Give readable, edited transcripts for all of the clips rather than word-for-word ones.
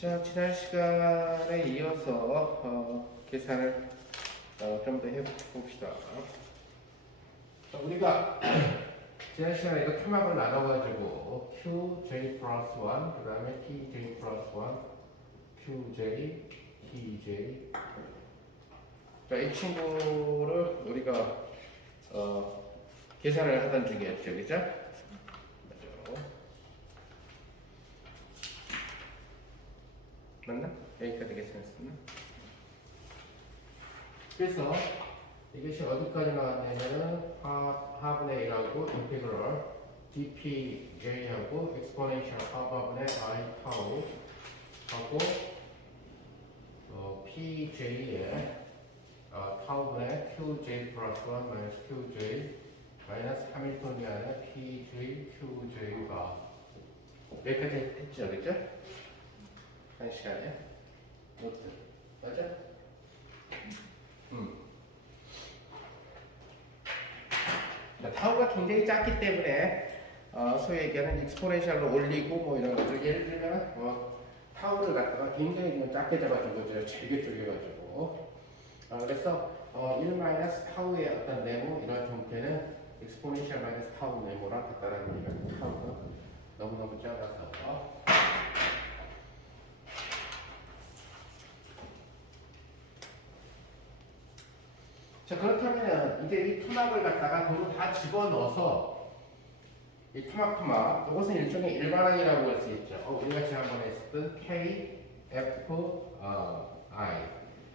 자, 지난 시간에 이어서 계산을 좀 더 해봅시다. 자, 우리가 지난 시간에 이거 토막을 나눠가지고 QJ 플러스 1, 그 다음에 TJ 플러스 1, QJ, TJ. 자, 이 친구를 우리가 계산을 하던 중이었죠, 그죠? 맞죠? 맞나? 여기까지 계산했었나? 그래서 이것이 어디까지 나왔냐면은 하분의 1하고 인테그럴 dpj하고 exponential 하분의 I 타우 하고 pj의 타우분의 qj 플러스 1 마이너스 qj 마이너스 하밀토니안의 pj qj가 여기까지 했죠, 그죠? 한 시간에 노트 맞아? 타우가 굉장히 작기 때문에 소위 얘기하는 익스포넨셜로 올리고 뭐 이런 거죠. 예를 들면 타우를 갖다가 굉장히 좀 작게 잡아주고 잘게 쪼개가지고 그래서 1 마이너스 타우의 어떤 네모 이런 형태는 익스포넨셜 마이너스 타우 네모랑 같다라는 얘기가 타우가 너무너무 작아서 자, 그렇다면 이제 이 토막을 갖다가 도로 다 집어넣어서 이 토막 이것은 일종의 일반항이라고 할 수 있죠. 우리가 지난번에 했었던 K, F, I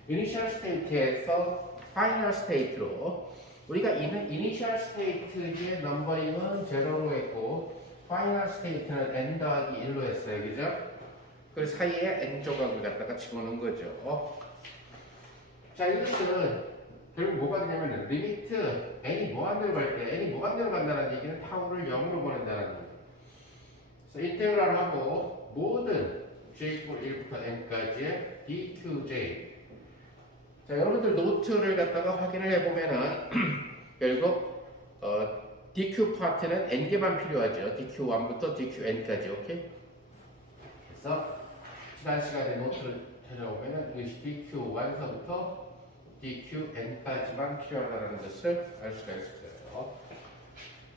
이니셜 스테이트에서 파이널 스테이트로 우리가 이니셜 스테이트의 넘버링은 제로로 했고 파이널 스테이트는 n 더하기 1로 했어요. 그죠? 그 사이에 n 조각을 갖다가 집어넣은 거죠. 자, 이것은 결국 뭐가 되냐면 리미트 n이 무한대로 갈 때 n이 무한대로 간다는 얘기는 타우를 0으로 보낸다는 거죠. 그래서 인테그랄 하고 모든 j 1부터 n까지의 dqj. 자, 여러분들 노트를 갖다가 확인을 해보면은 결국 dq 파트는 n개만 필요하죠. dq1부터 dqn까지. 오케이? 그래서 지난 시간에 노트를 찾아보면은 이것이 dq1서부터 dqn까지만 필요하다는 것을 알 수가 있어요.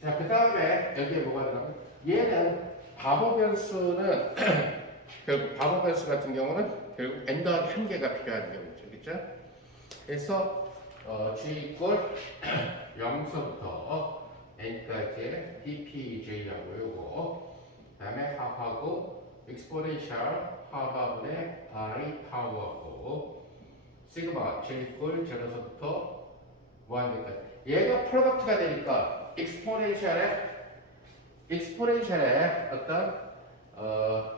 자, 그 다음에 여기에 뭐가 나오면 얘는 바보 변수는 결국 바보 변수 같은 경우는 결국 n 더하기 한 개가 필요한 경우죠, 그렇죠? 그래서 g 이꼴 0서부터 n까지의 dpj하고 요거 그다음에 합하고 exponential 합하분의 I 타워하고 시그마 J꼴 제로서부터 무한대까지 얘가 프로덕트가 되니까 익스포넨셜의 어떤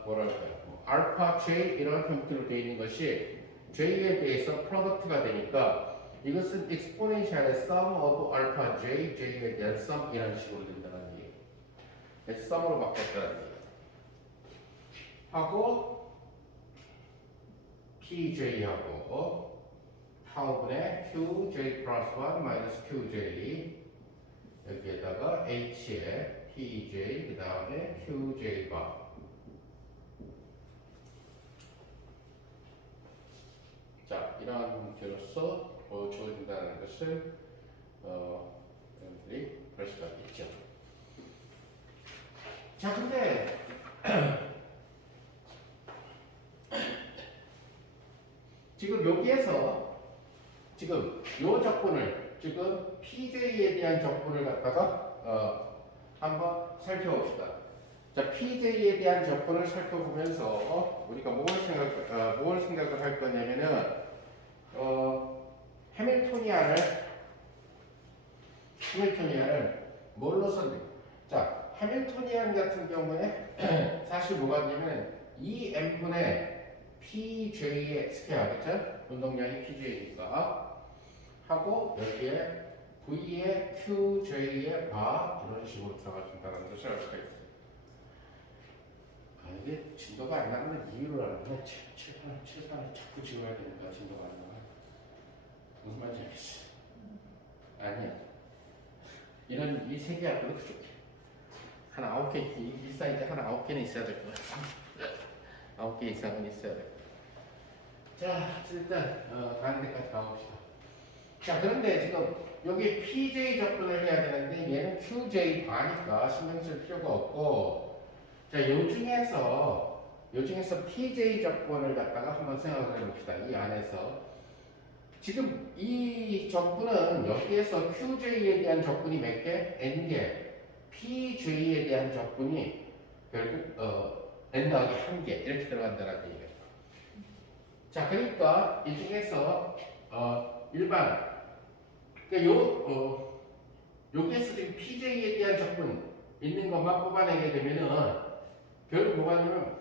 뭐랄까요 알파 J 이런 형태로 되어 있는 것이 J에 대해서 프로덕트가 되니까 이것은 익스포넨셜의 sum of alpha J, J에 대한 sum 이런 식으로 된다는 얘기. sum으로 바뀌었다는 얘기. 하고 PJ하고 타우분의 QJ 플러스 1 마이너스 QJ 여기에다가 H에 PJ 그 다음에 QJ가 자 이러한 형태로서 주어진다는 것을 여러분들이 볼 수가 있죠. 자 근데 지금 여기에서 지금 요 적분을 지금 PJ에 대한 적분을 갖다가 한번 살펴봅시다. 자, PJ에 대한 적분을 살펴보면서 우리가 뭘 생각을 할 거냐면은 해밀토니안을 뭘로 선택? 자, 해밀토니안 같은 경우에 사실 뭐가 있냐면 2n분의 PJ의 스퀘어, 그쵸? 운동량이 PJ니까 하고 여기에 V의 QJ의 바 이런 식으로 들어가준다는 것을 알 수가 있어요. 이게 진도가 안 나가는 이유를 알면 칠판을 자꾸 지워야 되니까 진도가 안 나가. 무슨 말인지 알겠어. 아니야. 이런 이 세 개 앞으로 부족해. 한 9개, 이 사이즈 한 9개는 있어야 될 것 같아. 9개 이상은 있어야 돼. 자, 일단 가는 데까지 가봅시다. 자, 그런데 지금 여기 PJ 접근을 해야 되는데 얘는 QJ 바니까 신경 쓸 필요가 없고, 자, 요 중에서 PJ 접근을 갖다가 한번 생각을 해봅시다. 이 안에서 지금 이 접근은 여기에서 QJ에 대한 접근이 몇 개? N개. PJ에 대한 접근이 결국 N 더하기 1개 이렇게 들어간다는 얘기예요. 자, 그러니까 이 중에서 일반 그러니까 여기에서 지금 PJ에 대한 접근 있는 것만 뽑아내게 되면은 결국 뭐가 되냐면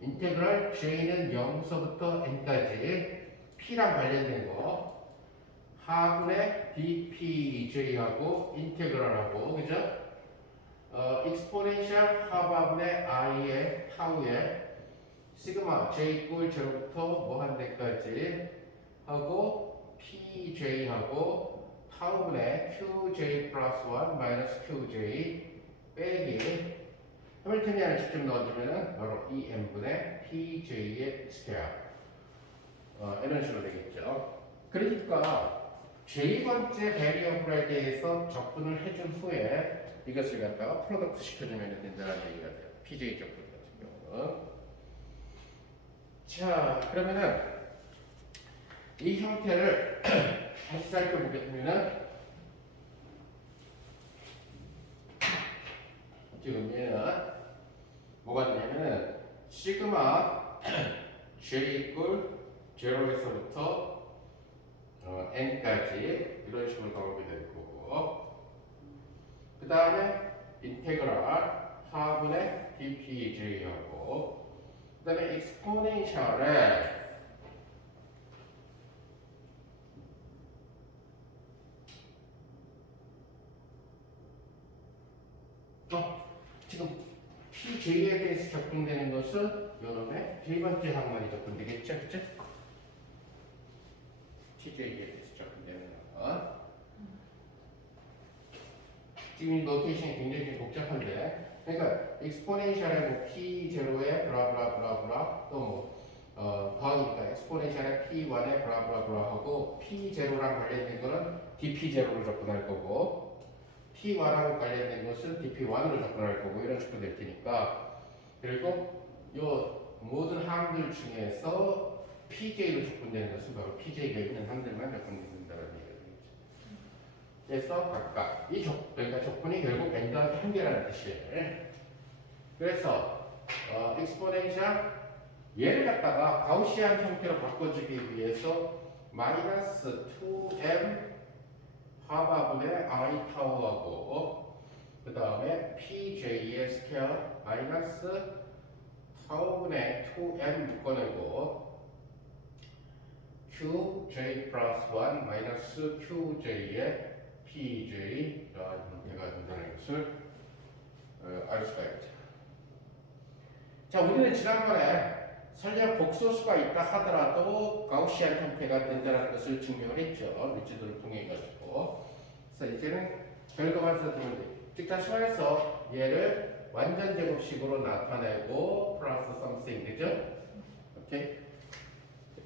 인테그럴 J는 0서부터 N까지 P랑 관련된 거 하분의 dpj하고 인테그럴하고 그죠? 익스포넨셜 하분의 i의 타우의 시그마 j 꿀 0부터 뭐 한 데까지 하고 pj하고 타우분의 qj 플러스 1 마이너스 qj 빼기 해밀턴이안을 직접 넣어주면은 바로 2n분의 pj의 스퀘어 이런 식으로 되겠죠. 그러니까 J번째 베리어블에 대해서 접근을 해준 후에 이것을 갖다가 프로덕트 시켜주면 된다는 얘기가 돼요. PJ 접근 같은 경우는. 자, 그러면은 이 형태를 다시 살펴보겠으면은 지금 얘는 뭐가 되냐면은 시그마 J 이퀄 0에서부터 n까지 이런 식으로 나오게 될 거고, 그 다음에 인테그랄 하분의 dpj하고, 그 다음에 익스포넨셜에 지금 pj에 대해서 적용되는 것은 여름에 J번째 항만이 적용되겠죠, 그쵸? PJ에 대해서 적용되는 거. 지금 이 노테이션이 굉장히 좀 복잡한데, 그러니까 익스포넨셜의 뭐 p0에 브라브라브라브라 또뭐 더하니까 익스포넨셜의 p1에 브라브라브라 하고 p0랑 관련된 거는 dp0로 접근할 거고 p1하고 관련된 것은 dp1으로 접근할 거고 이런 식으로 될 테니까, 그리고 요 모든 항들 중에서 PJ로 접근되는 것은 바로 PJ가 있는 항들만 접근된다는 얘기죠. 그래서 각각 그러니까 접근이 결국 n 더하기 1개라는 뜻이에요. 그래서 익스포넨셜 얘를 갖다가 가우시안 형태로 바꿔주기 위해서 마이너스 2m 하바분의 i 타우하고 그 다음에 pj의 스퀘어 마이너스 타우분의 2m 묶어내고 qj 플러스 1 마이너스 qj의 pj라는 형태가 된다는 것을 알 수가 있죠. 자, 우리는 지난번에 설령 복소수가 있다 하더라도 가우시안 형태가 된다는 것을 증명을 했죠. 밀지도를 통해 가지고. 그래서 이제는 결과만 써주면 돼요. 즉 다시 말해서 얘를 완전 제곱식으로 나타내고 플러스 something 되죠? 오케이.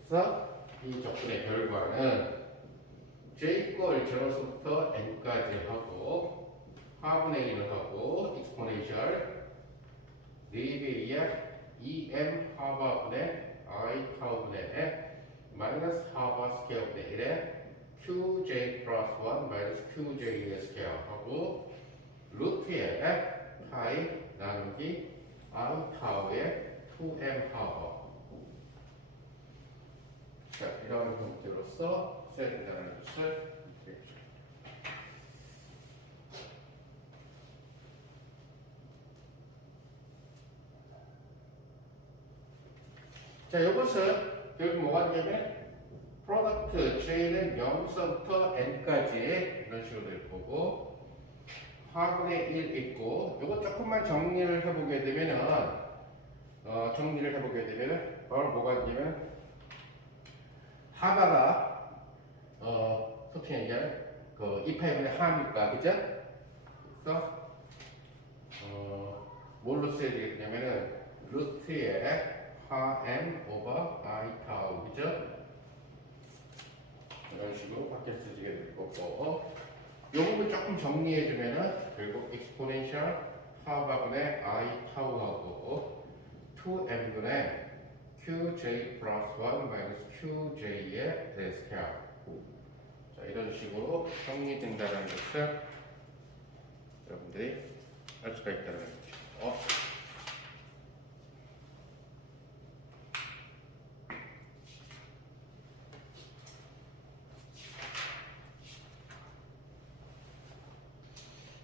그래서 이 접근의 결과는 j 이퀄 0서부터 n까지 하고 하분의 1을 하고 익스포넨셜 4배의 2m 하바분의 i 타우분의 마이너스 하바 스퀘어분의 1에 qj 플러스 1 마이너스 qj의 스퀘어 하고 루트에 파이 나누기 i 타우의 2m 하바. 자, 이런 형태로서 써야 된다는 것을 알겠죠. 자, 이것은 결국 뭐가 되냐면 프로덕트 J는 0서부터 N까지 이런 식으로 될 거고 하분의 1 있고, 이거 조금만 정리를 해보게 되면은 바로 뭐가 되냐면 하바가 소위 얘기하는 그 2파이분의 하니까 그죠? 그래서 뭘로 써야 되겠냐면은 루트에 파 m 오버 I 타우, 그죠? 이런 식으로 밖에 쓰지게 될 거고, 이 부분 조금 정리해주면은 결국 exponential 파바분의 I 타우하고 2m분의 qj 플러스 1 마이너스 qj의 스퀘어. 자, 이런 식으로 정리된다는 것을 여러분들이 알 수가 있다는 거죠.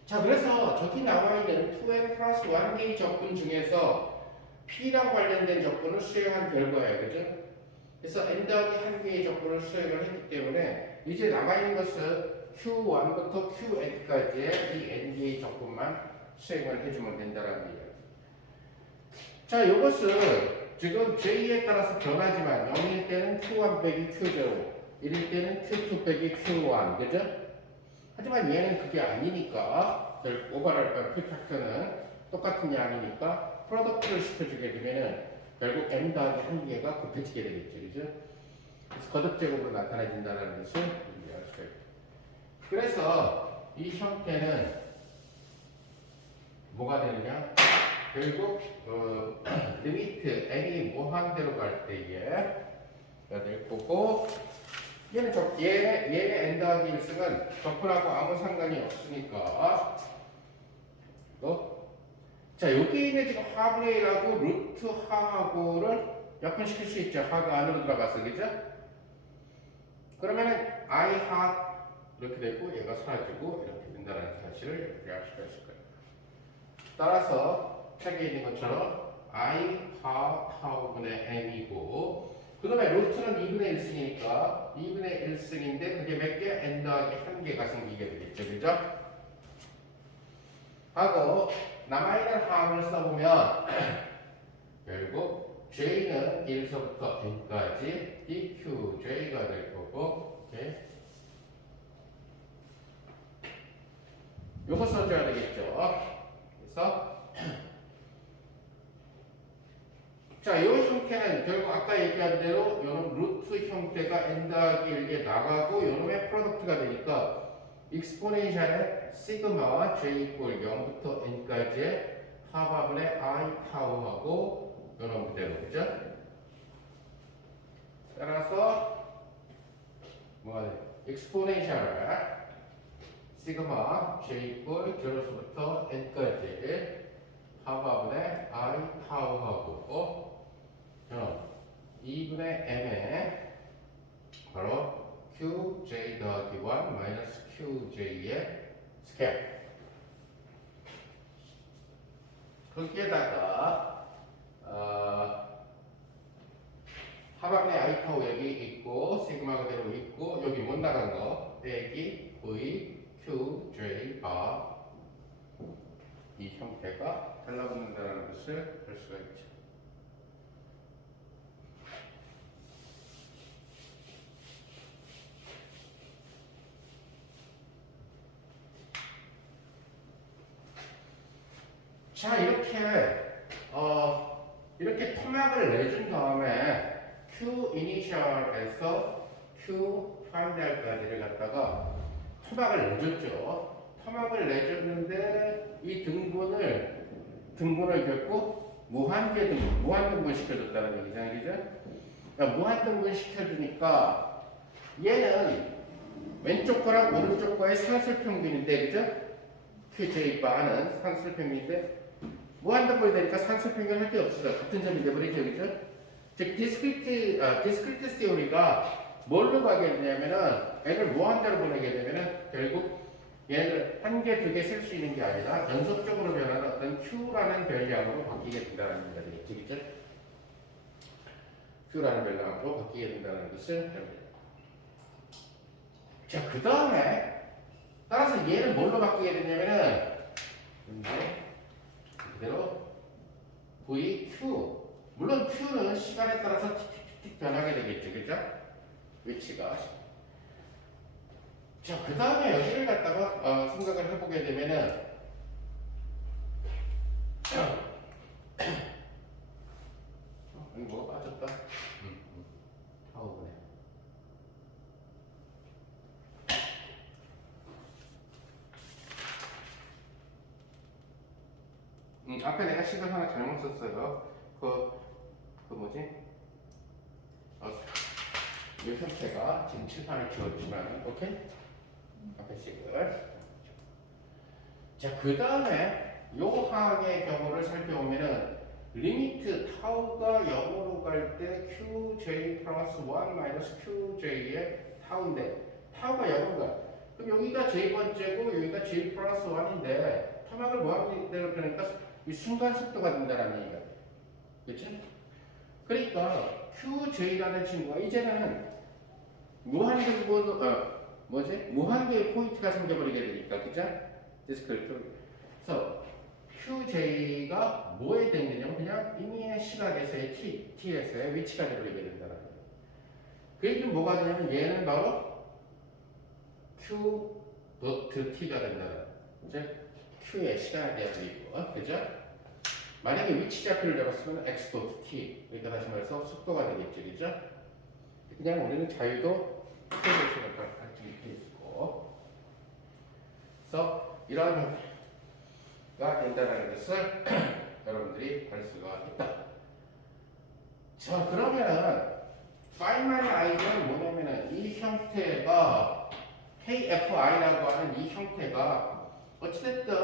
자, 그래서 저기 나와 있는 2n 플러스 1개의 적분 중에서 P랑 관련된 적분을 수행한 결과예요. 그죠? 그래서 n 더하기 1개의 적분을 수행을 했기 때문에 이제 남아있는 것은 Q1부터 Qn까지의 이 n개의 적분만 수행을 해주면 된다는 얘기예요. 자, 이것은 지금 J에 따라서 변하지만 0일 때는 Q1 빼기 Q0, 1일 때는 Q2 빼기 Q1, 그죠? 하지만 얘는 그게 아니니까, 오버랄 P팩터는 똑같은 양이니까 프로덕트를 시켜주게 되면은 결국 m 더하기 1개가 곱해지게 되겠죠, 그죠? 그래서 거듭제곱으로 나타내진다는 것을 이해할 수가 있다. 그래서 이 형태는 뭐가 되느냐? 결국 리미트 n이 무한대로 갈 때에 될 거고, 얘의 n 더하기 1승은 적분하고 아무 상관이 없으니까 자, 여기 있는 지금 하분의라고 루트 하하고를 약분시킬 수 있죠. 하가 안으로 들어가서, 그죠? 그러면은 I 하 이렇게 되고 얘가 사라지고 이렇게 된다는 사실을 이렇게 알 수가 있을 거예요. 따라서 책에 있는 것처럼 I 하 타우분의 n이고, 그 다음에 루트는 2분의 1승이니까 2분의 1승인데 그게 몇 개? n 더하기 1개가 생기게 되겠죠, 그죠? 하고 남아있는 항을 써보면 결국 J는 1서부터 n까지 dqj가 될 거고, 오케이? 요거 써줘야 되겠죠. 그래서 자, 이 형태는 결국 아까 얘기한 대로 요놈 루트 형태가 n 더하기 1에 나가고 요놈의 프로덕트가 되니까 익스포넨셜의 시그마 j 이퀄 0부터 n까지의 하바분의 I 타우하고 요놈 그대로, 그죠? 따라서 뭐가 돼? 익스포넨셜의 시그마 j 이퀄 0부터 n까지 하바분의 I 타우하고 요놈 2분의 m의 바로 qj 더하기 1 마이너스 qj의 스퀘어. 거기에다가 하반에 i 타우 여기 있고 시그마 그대로 있고 여기 못 나간 거 빼기 v qj 바 이 형태가 달라붙는다는 것을 볼 수가 있죠. 자, 이렇게 토막을 내준 다음에 Q 이니셜에서 Q 파이널까지를 갖다가 토막을 내줬죠. 토막을 내줬는데 이 등분을 결국 무한등분 시켜줬다는 얘기잖아요, 그죠? 그러니까 무한등분 시켜주니까 얘는 왼쪽 거랑 오른쪽 거의 산술평균인데, 그죠? QJ 바는 산술평균인데 무한등분이 되니까 산술평균 할 게 없어요. 같은 점이 돼버리죠, 그죠? 즉 디스크리트 시오리가 뭘로 가게 되냐면은 n을 무한대로 보내게 되면은 결국 얘를 한 개, 두 개 쓸 수 있는 게 아니라 연속적으로 변하는 어떤 Q라는 별량으로 바뀌게 된다는 얘기가 되겠죠, 그죠? Q라는 별량으로 바뀌게 된다는 것을 합니다. 자, 그 다음에 따라서 얘는 뭘로 바뀌게 되냐면은 그대로 VQ, 물론 Q는 시간에 따라서 틱틱틱 변하게 되겠죠, 그죠? 위치가. 자, 그 다음에 여기를 갖다가 생각을 해보게 되면은 볼까? 타워분의 앞에 내가 식을 하나 잘못 썼어요. 그 뭐지? 이 형태가 지금 칠판을 지웠지만, 오케이? 앞에 식을. 자, 그 다음에 요 항의 경우를 살펴보면은 리미트 타우가 0으로 갈 때 qj 플러스 1 마이너스 qj의 타우인데 타우가 0으로 가. 그럼 여기가 j번째고 여기가 j 플러스 1인데 토막을 뭐하면 되는 그러니까 이 순간 속도가 된다라는 얘기가 돼. 그치? 그러니까 qj라는 친구가 이제는 무한대 부분 무한대의 포인트가 생겨버리게 되니까 그죠? 그래서 QJ가 뭐에 되느냐면 그냥 이미의 시각에서의 T에서의 위치가 되버리게 된다는 거예요. 그 얘기는 뭐가 되냐면 얘는 바로 Q 도트 T가 된다는 이제 Q의 시간에 대한 얘기고, 그죠? 만약에 위치 좌표를 잡았으면 X 도트 T, 그러니까 다시 말해서 속도가 되겠죠, 그죠? 그냥 우리는 자유도 Q를 생각할 수 있고, 그래서 이런 가 된다는 것을 여러분들이 알 수가 있다. 자, 그러면은 파인만의 아이디어는 뭐냐면은 이 형태가 KFI라고 하는 이 형태가 어찌됐든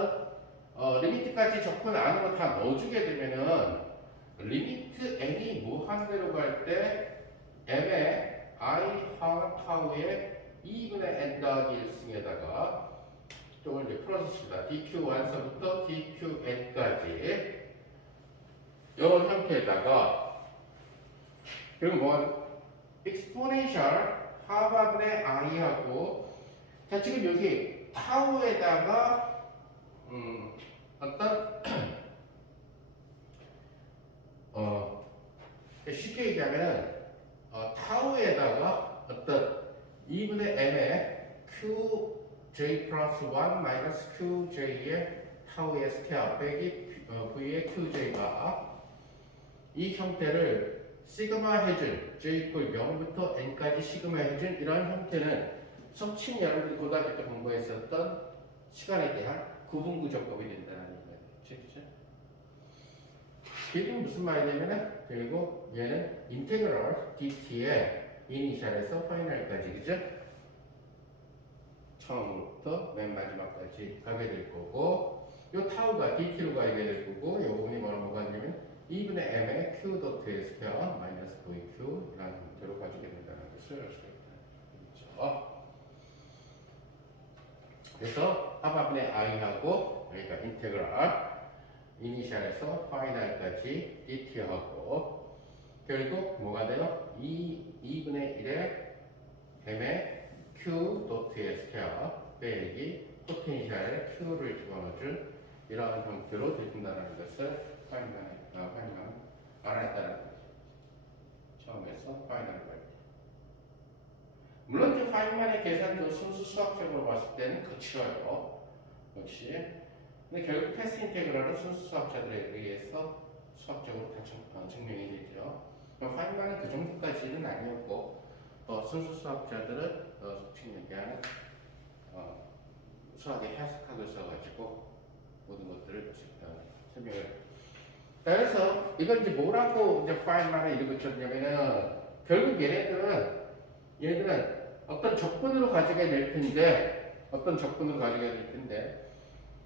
리미트까지 접근 안으로 다 넣어주게 되면은 리미트 n이 무한대로 갈 때 m의 I 타우의 2분의 n 더하기 1승에다가 쪽을 이제 풀어줍시다. DQ1서부터 DQN까지 이런 형태에다가 그리고 뭐 exponential 하바분의 i하고 자 지금 여기 타우에다가 어떤 쉽게 얘기하면 타우에다가 어떤 2분의 m의 QJ 플러스 1 마이너스 QJ의 타우의 스퀘어 빼기 V의 QJ가 이 형태를 시그마 해준 J 이퀄 0부터 N까지 시그마 해준 이런 형태는 성취는 여러분들이 고등학교 때 공부했었던 시간에 대한 구분구조법이 된다는 얘기예요. 그렇죠? 이게 무슨 말이냐면은 그리고 얘는 인테그럴 dt의 이니셜에서 파이널까지 그죠? 처음부터 맨 마지막까지 가게 될 거고 요 타우가 dt로 가게 될 거고 요 부분이 뭐가 되냐면 2분의 m의 q 도트의 스퀘어 마이너스 vq 이라는 형태로 가지게 된다는 것을 알 수가 있다. 그렇죠? 그래서 하바분의 i하고 그러니까 인테그럴 이니셜에서 파이널까지 dt하고 결국 뭐가 돼요? 2분의 1의 m의 q 도트의 스퀘어 빼기 포텐셜에 q를 집어넣어준 이러한 형태로 된다는 것을 파이널 알아냈다는 거죠. 처음에서 파이널을 할 때. 물론 이제 파이널의 계산도 순수 수학적으로 봤을 때는 거칠어요. 역시. 근데 결국 패스 인테그럴은 순수 수학자들에 의해서 수학적으로 다 증명이 되죠. 파이널은 그 정도까지는 아니었고 순수 수학자들은 솔직히 얘기하는 수학의 해석학을 써가지고 모든 것들을 설명을. 그래서 이걸 이제 뭐라고 이제 파인만에 이렇게 쳤냐면은 결국 얘네들은 어떤 적분으로 가지게 될 텐데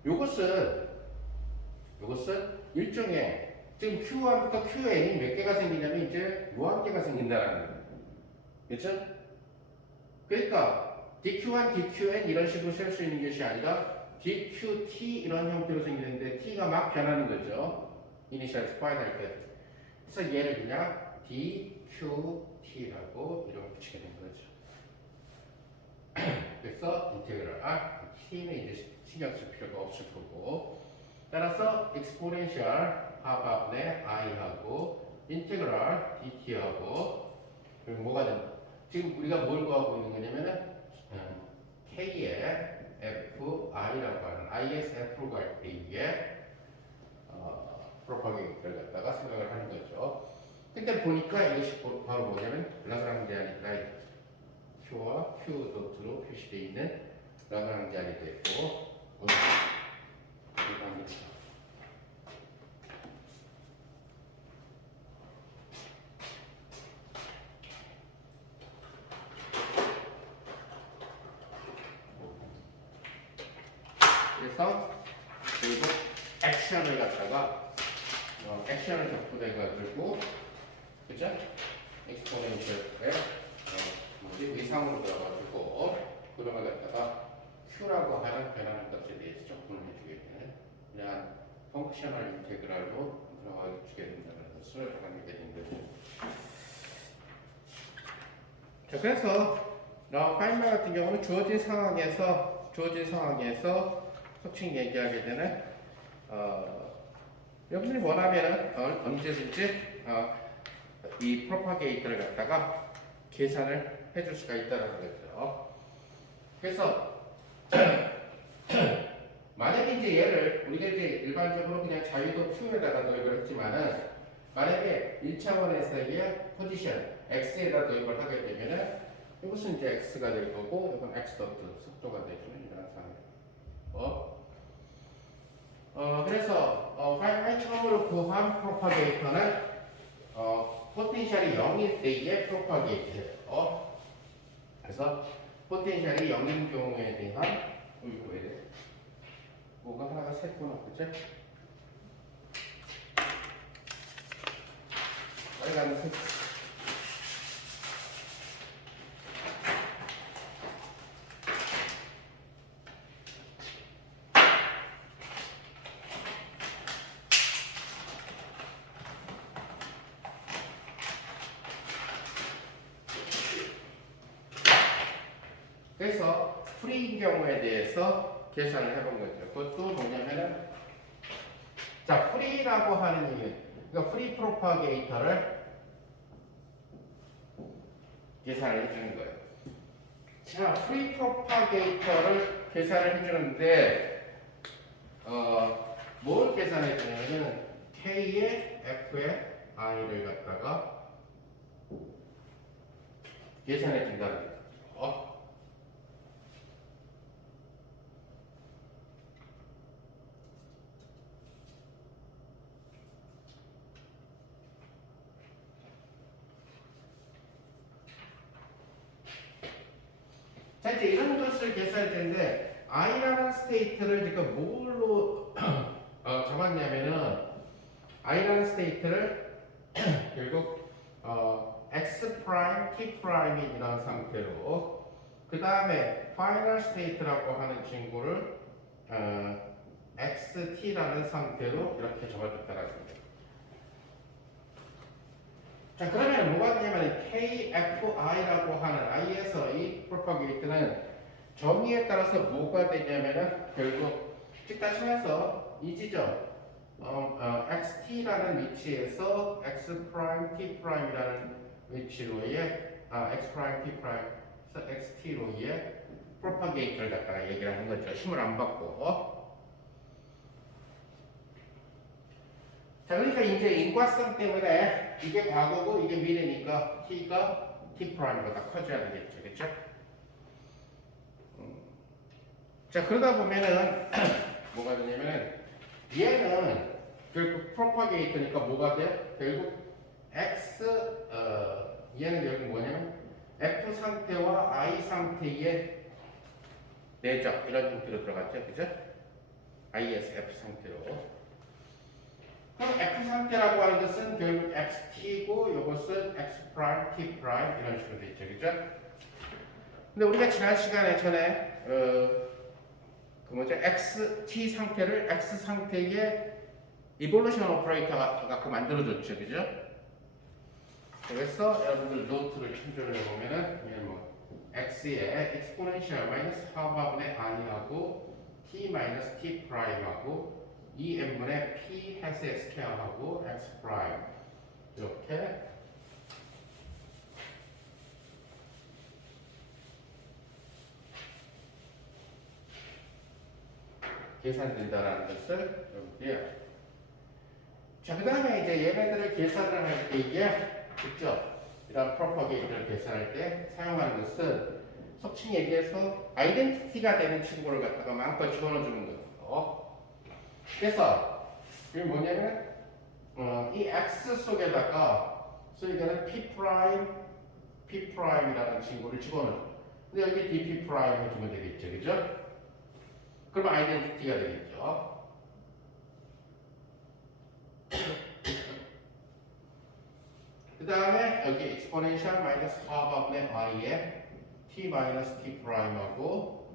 요것은 일종의 지금 Q1부터 QN이 몇 개가 생기냐면 이제 무한개가 생긴다는 거예요. 그렇죠? 그러니까 DQ1, DQN 이런 식으로 쓸 수 있는 것이 아니라 DQT 이런 형태로 생기는데 T가 막 변하는 거죠. 이니셜 파이널 때. 그래서 얘를 그냥 DQT라고 이름을 붙이게 된 거죠. 그래서 인테그럴 T는 이제 신경 쓸 필요가 없을 거고 따라서 exponential 하바분의 i하고 인테그럴 dt하고 그리고 뭐가 된다? 지금 우리가 뭘 구하고 있는 거냐면은 k의 fi라고 하는 isf로 갈 때의 프로파게이터를 갖다가 생각을 하는 거죠. 근데 보니까 이것이 바로 뭐냐면 라그랑지안이다. Q와 Q 도트로 표시되어 있는 라그랑지안이 되고 일반입니다. 그래서 그리고 액션을 갖다가 액션을 접근해가지고 그죠? 엑스포넨셜의 의상으로 들어가지고 그런 걸 갖다가 Q라고 하는 변하는 값에 대해서 접근을 해주게 되는 이러한 펑크셔널 인테그랄로 들어가 주게 된다는 것을 알게 된 거죠. 자, 그래서 파인마 같은 경우는 주어진 상황에서 속칭 얘기하게 되는 여러분들이 원하면 언제든지 이 프로파게이터를 갖다가 계산을 해줄 수가 있다는 거죠. 그래서 만약에 이제 얘를 우리가 이제 일반적으로 그냥 자유도 Q에다가 도입을 했지만은 만약에 1차원에서의 포지션 X에다 도입을 하게 되면은 이것은 이제 X가 될 거고 이건 X 더트 속도가 되주는 이런 상황이에요. 그래서 파이 처음으로 구한 프로파게이터는 포텐셜이 0일 때의 프로파게이터예요. 그래서 포텐셜이 0인 경우에 대한 왜 이래? 뭐가 하나가 새구나, 그치? 빨간색. 그래서 프리인 경우에 대해서 계산을 해본 거죠. 그것도 뭐냐면은 자, 프리라고 하는 이유, 그러니까 프리 프로파게이터를 계산을 해주는 거예요. 자, 프리 프로파게이터를 계산을 해주는데 뭘 계산해 주냐면은 K의 F의 I를 갖다가 계산해 준다는 거죠. 자, 이제 이런 것을 계산할 텐데 I라는 스테이트를 지금 뭘로 잡았냐면은 I라는 스테이트를 결국 X 프라임, T 프라임이 이런 상태로 그 다음에 파이널 스테이트라고 하는 친구를 XT라는 상태로 이렇게 적어줬다는 거예요. 자, 그러면 뭐가 되냐면 KFI라고 하는 I에서 이 프로파게이트는 정의에 따라서 뭐가 되냐면은 결국 즉 다시 말해서 이 지점 XT라는 위치에서 X 프라임 T 프라임이라는 위치로의 X 프라임 T 프라임에서 XT로의 프로파게이터를 갖다가 얘기를 하는 거죠. 힘을 안 받고. 자, 그러니까 이제 인과성 때문에 이게 과거고 이게 미래니까 t가 t 프라임보다 커져야 되겠죠, 그렇죠? 자, 그러다 보면은 뭐가 되냐면은 얘는 결국 프로파게이터니까 뭐가 돼? 결국 x 얘는 결국 뭐냐면 f 상태와 i 상태의 내적 이런 형태로 들어갔죠, 그죠? i에서 f 상태로. 그럼 F 상태라고 하는 것은 결국 XT고 이것은 X 프라임, T 프라임 이런 식으로 되어 있죠, 그죠? 근데 우리가 지난 시간에 전에 그 뭐죠? XT 상태를 X 상태의 이볼루션 오퍼레이터가 갖고 만들어줬죠, 그죠? 그래서 여러분들 노트를 참조를 해보면은 뭐 X의 exponential 마이너스 하분의 I하고 T 마이너스 T 프라임하고 2n분의 p 햇의 스퀘어하고 x 프라임 이렇게 계산된다는 것을 여러분들이 자, 그 다음에 이제 얘네들을 계산을 할 때 이게, 그죠? 이런 프로퍼게이터를 계산할 때 사용하는 것은 속칭 얘기해서 아이덴티티가 되는 친구를 갖다가 마음껏 집어넣어주는 거예요. 그래서 이게 뭐냐면 이 x 속에다가 소위되는 P'I라는 친구를 집어넣어요. 근데 여기 dP' 해주면 되겠죠, 그죠? 그럼 아이덴티티가 되겠죠. 그 다음에 여기 exponential 마이너스 하분의 i에 t 마이너스 t 프라임하고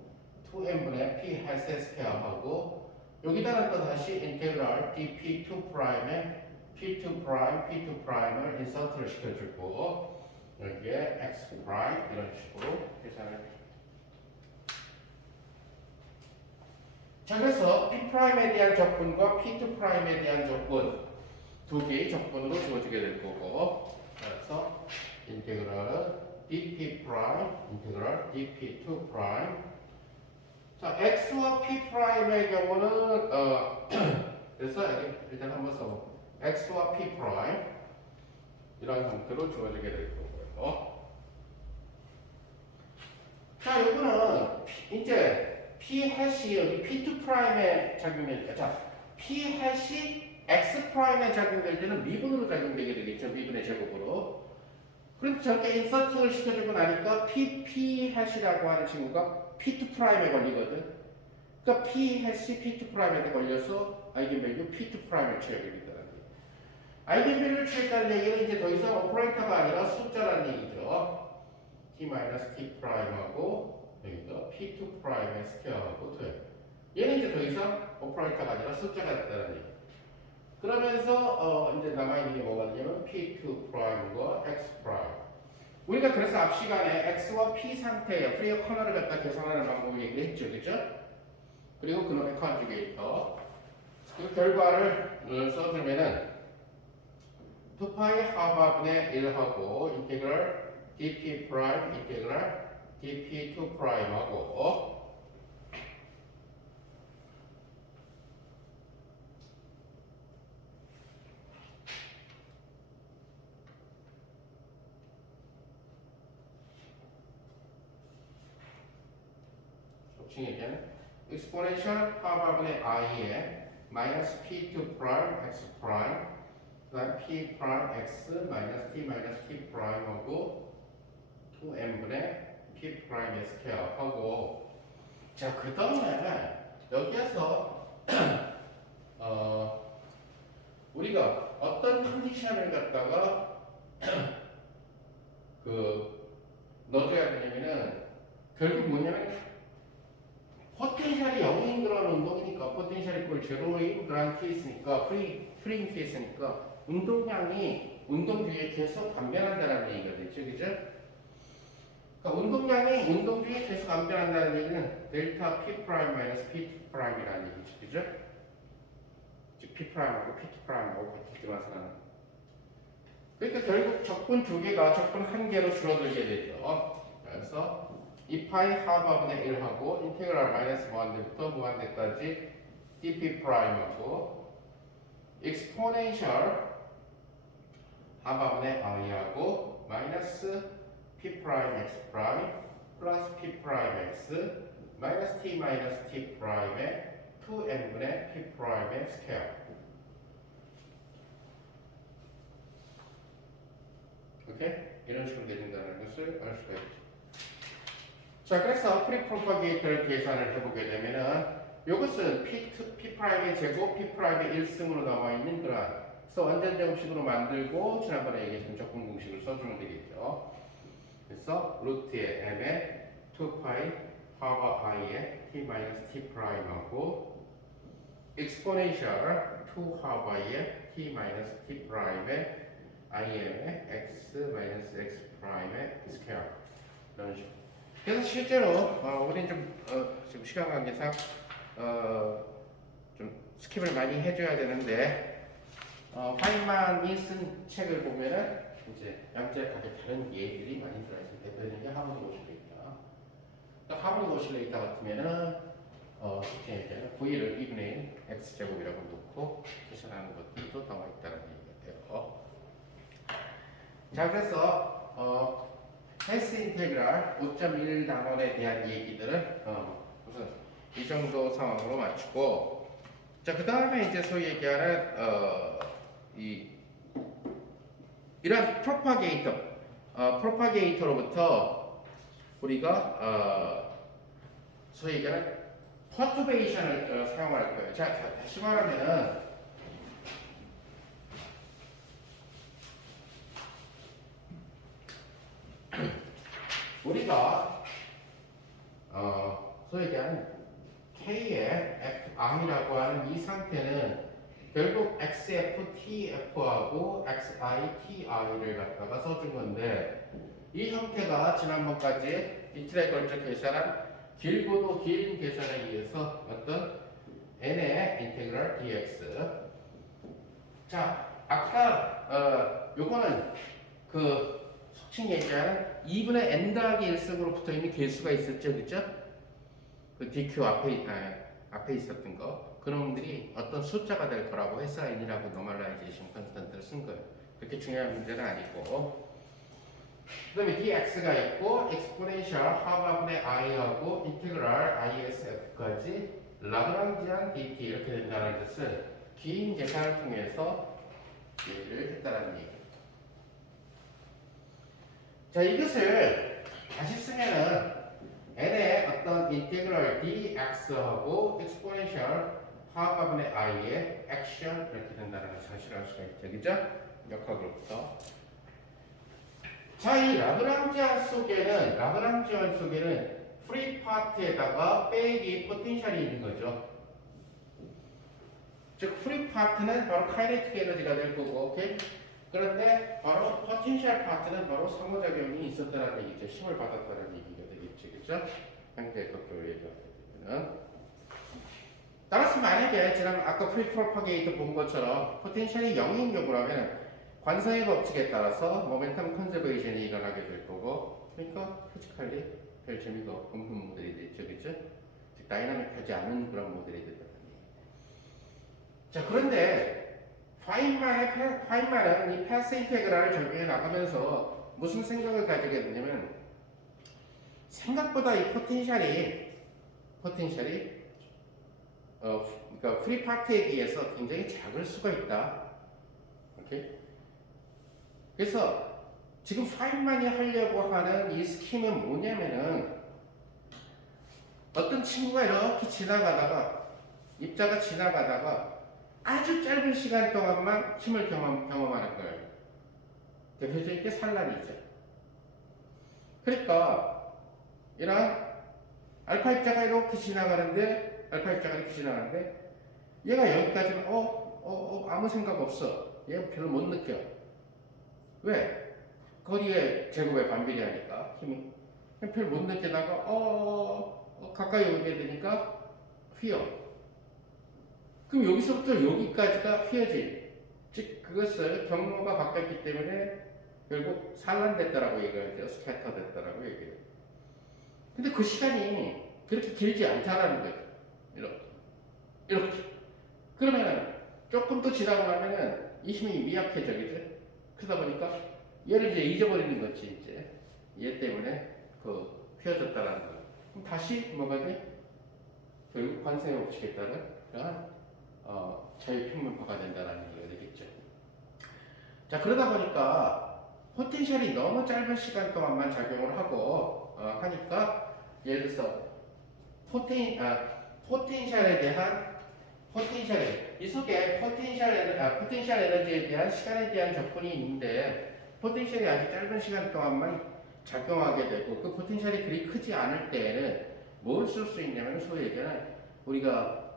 2n분의 p 헬세 스퀘어하고 여기다가 또 다시 인테그랄 dp2 프라임에 p2 프라임, p2 프라임을 인서트를 시켜주고 여기에 x 프라임 이런 식으로 계산을 해줍니다. 자, 그래서 p 프라임에 대한 적분과 p2 프라임에 대한 적분 두 개의 적분으로 주어지게 될 거고, 그래서 인테그랄은 dp 프라임, 인테그랄 dp2 프라임. 자, x와 p 프라임의 경우는 그래서 일단 한번 써볼게요. x와 p 프라임 이런 형태로 주어지게 될 거고요. 자, 이거는 이제 p 해시 여기 p2 프라임에 작용되니까, 자, p 해시 x 프라임에 작용될 때는 미분으로 작용되게 되겠죠. 미분의 제곱으로. 그런데 저렇게 인서트를 시켜주고 나니까 pp 해시라고 하는 친구가 p2 프라임에 걸리거든. 그러니까 p 해시 p2 프라임에 걸려서 아이겐밸류 p2 프라임을 취하게 된다는 거예요. 아이겐밸류를 취했다는 얘기는 이제 더 이상 오퍼레이터가 아니라 숫자라는 얘기죠. t-t 프라임하고 여기가 p2 프라임의 스퀘어하고 돼요. 얘는 이제 더 이상 오퍼레이터가 아니라 숫자가 됐다는 얘기. 그러면서 이제 남아있는 게 뭐가 되냐면 P2 프라임과 X 프라임. 우리가 그래서 앞 시간에 X와 P 상태의 프리어 커널을 갖다 계산하는 방법을 얘기했죠, 그죠? 그리고 그놈의 컨주게이터. 그 결과를 써주면은 2파이 하바분의 1하고 인테그랄 dp 프라임 인테그랄 dp2 프라임하고 얘기하는 exponential 파바분의 i에 마이너스 p2 프라임 x 프라임 그다음 p 프라임 x 마이너스 t 프라임하고 2n분의 p 프라임 스퀘어 하고 자, 그 다음에 여기에서 우리가 어떤 컨디션을 갖다가 넣어줘야 되냐면은 결국 뭐냐면 포텐셜이 0인 그런 운동이니까 포텐셜 이퀄 제로인 그런 케이스니까 프리인 케이스니까 운동량이 운동 중에 계속 안 변한다는 얘기가 되죠, 그죠? 그러니까 운동량이 운동 중에 계속 안 변한다는 얘기는 델타 p 프라임 마이너스 p 프라임이라는 얘기죠, 그죠? 즉 p 프라임하고 p 프라임하고 같이 들어가서는 그러니까 결국 적분 두 개가 적분 한 개로 줄어들게 되죠. 그래서 2파이 하바분의 1하고 인테그랄 마이너스 무한대부터 무한대까지 dp 프라임하고 exponential 하바분의 i하고 마이너스 p 프라임 x 프라임 플러스 p 프라임 x 마이너스 t 프라임의 2n분의 p 프라임의 스퀘어. 오케이? 이런 식으로 내린다는 것을 알 수가 있죠. 자, 그래서 프리프로파게이터를 계산을 해보게 되면은 이것은 P'의 제곱, P'의 1승으로 나와 있는 그러한 그래서 완전 정식으로 만들고 지난번에 얘기했던 적분 공식을 써주면 되겠죠. 그래서 루트의 m에 2파이 파워 i의 t 프라임하고 exponential 2 하바이의 t 프라임의 im의 x x 프라임의 스퀘어 이런 식으로. 그래서 실제로 우리는 지금 시간 관계상 좀 스킵을 많이 해줘야 되는데 파인만이 쓴 책을 보면은 이제 양자역학의 다른 예들이 많이 들어있습니다. 대표적인 게 하모닉 오실레이터. 그러니까 하모닉 오실레이터 같으면은 속칭이죠. V를 2분의 1 X제곱이라고 놓고 계산하는 것들도 나와 있다는 얘기예요. 자, 그래서 S 인테그랄 5.1 단원에 대한 얘기들은 우선 이 정도 상황으로 마치고, 자, 그 다음에 이제 소위 얘기하는 이런 프로파게이터로부터 우리가 소위 얘기하는 퍼투베이션을 사용할 거예요. 자, 다시 말하면은 우리가 소위 얘기하는 K의 Fr이라고 하는 이 상태는 결국 XFTF하고 XITI를 갖다가 써준 건데, 이 형태가 지난번까지 이틀에 걸쳐 계산한 길고도 긴 계산에 의해서 어떤 n의 인테그랄 dx. 자, 아까 요거는 그 속칭 얘기하는 2분의 n 더하기 1승으로 붙어 있는 개수가 있었죠, 그죠? 그 dq 앞에 있었던 거, 그놈들이 어떤 숫자가 될 거라고 해서 n이라고 노멀라이제이션 컨스턴트를 쓴 거예요. 그렇게 중요한 문제는 아니고. 그 다음에 dx가 있고 exponential 하바분의 i하고 인테그랄 isf까지 라그랑지안 dt 이렇게 된다는 것을 긴 계산을 통해서 얘기를 했다는 얘기. 자, 이것을 다시 쓰면은 n의 어떤 인테그랄 dx하고 exponential 하바분의 i의 액션 이렇게 된다는 사실을 알 수가 있죠, 그죠? 역학으로부터. 자, 이 라그랑지안 속에는 프리 파트에다가 빼기 포텐셜이 있는 거죠. 즉, 프리 파트는 바로 카이네틱 에너지가 될 거고, 오케이? 그런데 바로 포텐셜 파트는 바로 상호작용이 있었다는 얘기죠. 힘을 받았다는 얘기가 되겠죠, 그죠? 현대극적으로 얘기하면. 따라서 만약에 지난 아까 프리 프로파게이터 본 것처럼 포텐셜이 0인 경우라면 관성의 법칙에 따라서 모멘텀 컨저베이션이 일어나게 될 거고, 그러니까 피지컬리 별 재미가 없는 모델이 됐죠, 그죠? 즉 다이나믹하지 않은 그런 모델이 됐다는 얘기. 자, 그런데 파인만은 이 패스 인테그랄을 적용해 나가면서 무슨 생각을 가지게 되냐면, 생각보다 이 포텐셜이 그러니까 프리 파트에 비해서 굉장히 작을 수가 있다. 오케이? 그래서 지금 파인만이 하려고 하는 이 스킴은 뭐냐면은, 어떤 친구가 이렇게 지나가다가, 입자가 지나가다가 아주 짧은 시간 동안만 힘을 경험하는 거예요. 대표적인 게 산란이죠. 그러니까 이런 알파 입자가 이렇게 지나가는데, 얘가 여기까지는 아무 생각 없어. 얘 별로 못 느껴. 왜? 거리의 제곱에 반비례하니까 힘이 별로 못 느끼다가 가까이 오게 되니까 휘어. 그럼 여기서부터 여기까지가 휘어질. 즉 그것을 경로가 바뀌었기 때문에 결국 산란됐다라고 얘기하죠. 스캐터 됐다라고 얘기해요. 근데 그 시간이 그렇게 길지 않다라는 거죠. 이렇게. 그러면 조금 더 지나고 나면은 이 힘이 미약해져, 그죠? 그러다 보니까 얘를 이제 잊어버리는 거지, 이제. 얘 때문에 휘어졌다라는 거. 그럼 다시 뭐가 돼? 결국 관성의 법칙에 따른 그런 자유평면파가 된다는 얘기가 되겠죠. 자, 그러다 보니까 포텐셜이 너무 짧은 시간 동안만 작용을 하고 하니까, 예를 들어서 이 속에 포텐셜 에너지에 대한 시간에 대한 적분이 있는데, 포텐셜이 아주 짧은 시간 동안만 작용하게 되고, 그 포텐셜이 그리 크지 않을 때에는 뭘 쓸 수 있냐면, 소위 얘기하는 우리가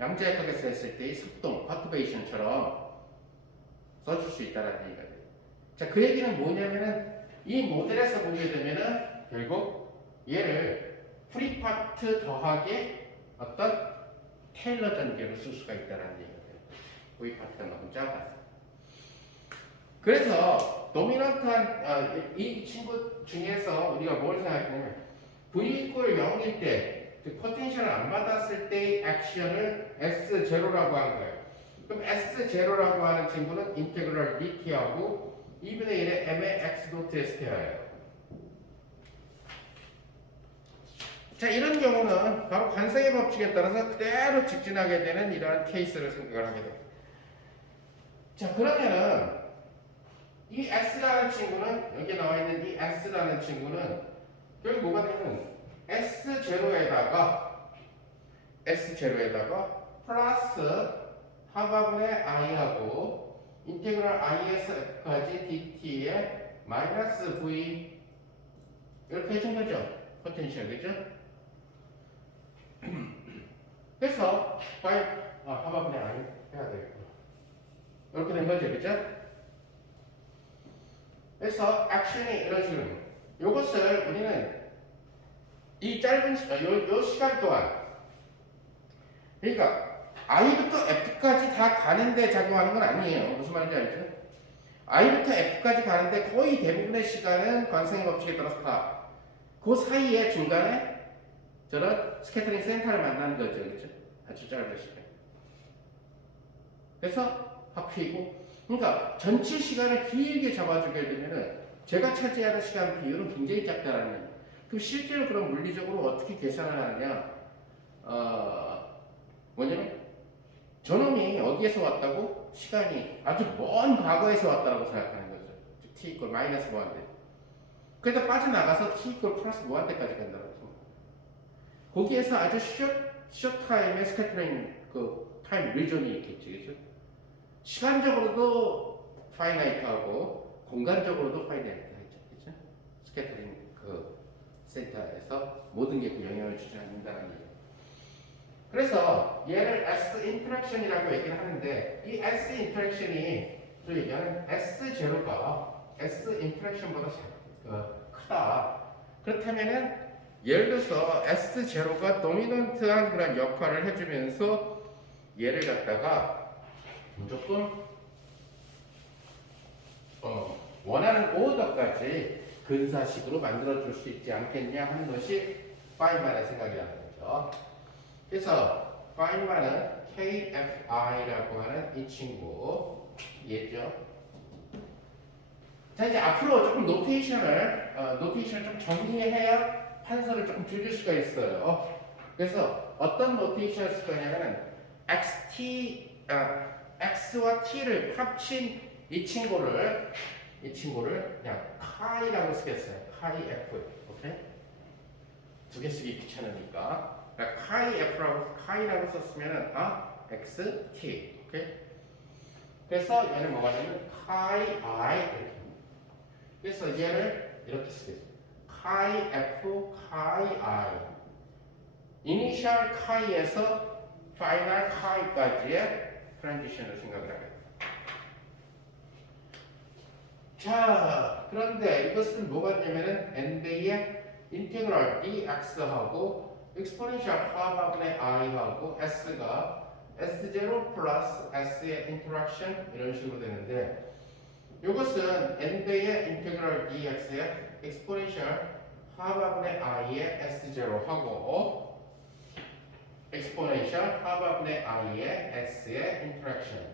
양자역학에서 했을 때의 속동, 퍼투베이션처럼 써줄 수 있다는 얘기가 돼요. 자, 그 얘기는 뭐냐면은, 이 모델에서 보게 되면은 결국 얘를 프리파트 더하기 어떤 테일러 전개로 쓸 수가 있다는 얘기가 돼요. V파트가 너무 작아서. 그래서 도미넌트한 이 친구 중에서 우리가 뭘 생각하냐면, V 이퀄 0일 때 즉 포텐셜을 안 받았을 때의 액션을 S0라고 한 거예요. 그럼 S0라고 하는 친구는 인테그럴 dt하고 2분의 1의 m의 x 도트 square예요. 자, 이런 경우는 바로 관성의 법칙에 따라서 그대로 직진하게 되는 이러한 케이스를 생각을 하게 됩니다. 자, 그러면은 이 S라는 친구는, 여기 나와 있는 이 S라는 친구는 결국 뭐가 되냐면 S0에다가 플러스 하바분의 i하고 인테그랄 i에서 f까지 dt의 마이너스 v 이렇게 해준 거죠. 포텐셜, 그죠? 그래서 하바분의 i 해야 되겠고 이렇게 된 거죠, 그죠? 그래서 액션이 이런 식으로 이것을 우리는 이 짧은 요 시간 동안 그러니까 i부터 f까지 다 가는데 작용하는 건 아니에요. 무슨 말인지 알죠? i부터 f까지 가는데 거의 대부분의 시간은 관성의 법칙에 따라서 다 그 사이에 중간에 저런 스캐터링 센터를 만나는 거죠, 그렇죠? 아주 짧은 시간. 그래서 바퀴고, 그러니까 전체 시간을 길게 잡아주게 되면은 제가 차지하는 시간 비율은 굉장히 작다라는 거예요. 그럼 실제로 그럼 물리적으로 어떻게 계산을 하느냐? 뭐냐면 저놈이 어디에서 왔다고? 시간이 아주 먼 과거에서 왔다고 생각하는 거죠. t 이퀄 마이너스 무한대. 그래서 빠져나가서 t 이퀄 플러스 무한대까지 간다고 해서 거기에서 아주 숏 타임의 스캐터링 그 타임 리전이 있겠지, 그죠? 시간적으로도 파이나이트하고 공간적으로도 파이나이트하죠, 그죠? 스캐터링 그 센터에서 모든 게 그 영향을 주지 않는다는 얘기예요. 그래서 얘를 S 인터랙션이라고 얘기를 하는데 이 S 인터랙션이 또 얘기하는 S0가 S 인터랙션보다 크다. 그렇다면은 예를 들어서 S0가 도미넌트한 그런 역할을 해주면서 얘를 갖다가 무조건 원하는 오더까지 근사식으로 만들어줄 수 있지 않겠냐 하는 것이 파인만의 생각이라는 거죠. 그래서 파인만은 KFI라고 하는 이 친구 얘죠. 자, 이제 앞으로 조금 노테이션을 좀 정리해야 판서를 조금 줄일 수가 있어요. 그래서 어떤 노테이션을 쓸 거냐면 x와 t를 합친 이 친구를 그냥 카이라고 쓰겠어요. 카이 f, 오케이? 두 개 쓰기 귀찮으니까 그러니까 카이라고 썼으면은 x t, 오케이? 그래서 얘는 뭐가 되면 카이 i 이렇게. 그래서 얘를 이렇게 쓰겠어요. 카이 f 카이 i. 이니셜 카이에서 파이널 카이까지의 트랜지션을 생각을 하겠다. 자, 그런데 이것은 뭐가 되냐면은 n배의 인테그럴 dx하고 exponential 하분의 i하고 s가 s0 플러스 s의 인터랙션 이런 식으로 되는데 이것은 n배의 인테그럴 dx의 exponential 하분의 i의 s0 하고 exponential 하분의 i의 s의 인터랙션.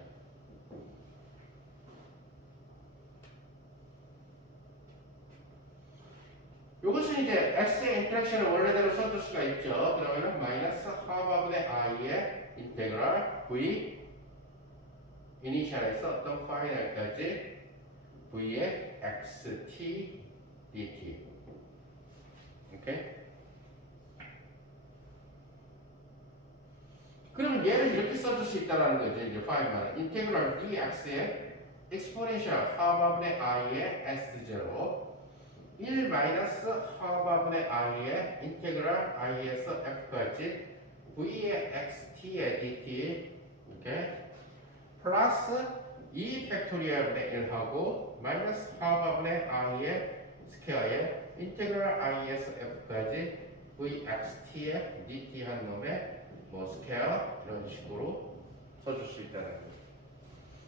이것은 이제 x의 인터랙션을 원래대로 써줄 수가 있죠. 그러면은 마이너스 하분의 i의 인테그럴 v 이니셜에서 어떤 파이널까지 v의 xt dt. 오케이? 그러면 얘를 이렇게 써줄 수 있다는 거죠. 이제 파이널 인테그럴 dx의 exponential 하분의 i의 s0 1 마이너스 하분의 i의 인테그럴 i에서 f까지 v의 xt의 dt 이렇게 플러스 2 팩토리얼분의 1하고 마이너스 하분의 i의 스퀘어의 인테그럴 i에서 f까지 vxt의 dt 한 놈의 뭐 스퀘어 이런 식으로 써줄 수 있다는 거죠.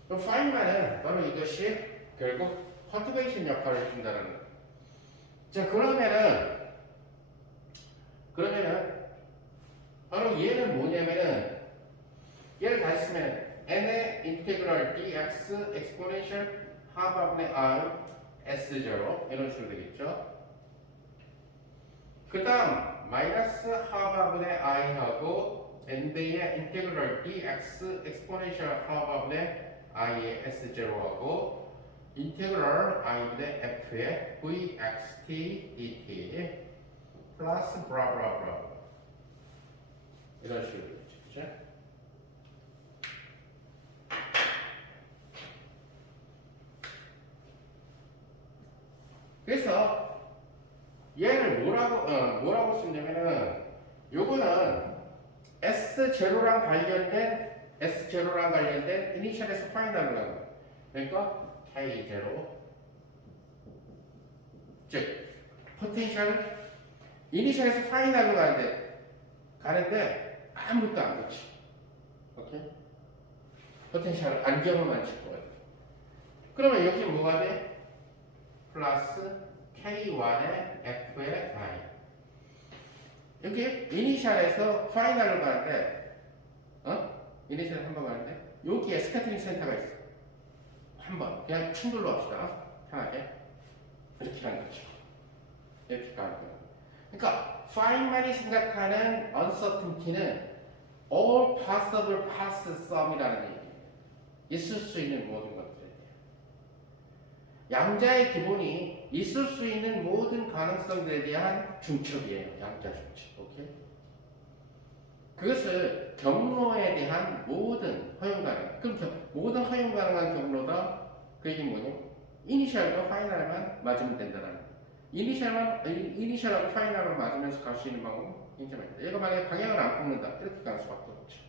그럼 파인만은 바로 이것이 결국 퍼트베이션 역할을 해준다는 거예요. 자, 그러면은 바로 얘는 뭐냐면은 얘를 다시 쓰면 n의 인테그랄 dx exponential 하반분의 r s0 이런 식으로 되겠죠. 그 다음 마이너스 하반분의 i하고 n배의 인테그랄 dx exponential 하반분의 i의 s0하고 인테그랄 i분의 f의 vxt dt 플러스 브라브라브라 이런 식으로 되겠죠. 그죠? 그래서 얘를 뭐라고 쓰냐면은 요거는 S0랑 관련된 이니셜에서 파이널이라고. 그러니까 K0 즉 포텐셜 이니셜에서 파이널로 가는데 아무것도 안 그렇지. 오케이? 포텐셜 안경만 칠 거예요. 그러면 여기 뭐가 돼? 플러스 K1의 F의 I. 여기 이니셜에서 파이널로 가는데, 이니셜 한번 가는데, 여기에 스태팅 센터가 있어. 한번 그냥 충돌로 합시다. 편하게. 이렇게 가는 거죠. 이렇게 가는 거예요. 그러니까, 파인만이 생각하는 uncertainty는 all possible path sum이라는 얘기예요. 있을 수 있는 모든 것들에 대해. 양자의 기본이 있을 수 있는 모든 가능성들에 대한 중첩이에요. 양자 중첩. 오케이? 그것을 경로에 대한 모든 허용 가능. 그럼 모든 허용 가능한 경로다. 그 얘기는 뭐냐? 이니셜과 파이널만 맞으면 된다는 거예요. 이니셜하고 파이널을 맞으면서 갈 수 있는 방법은 굉장히 많다. 얘가 만약에 방향을 안 꺾는다. 이렇게 갈 수밖에 없죠.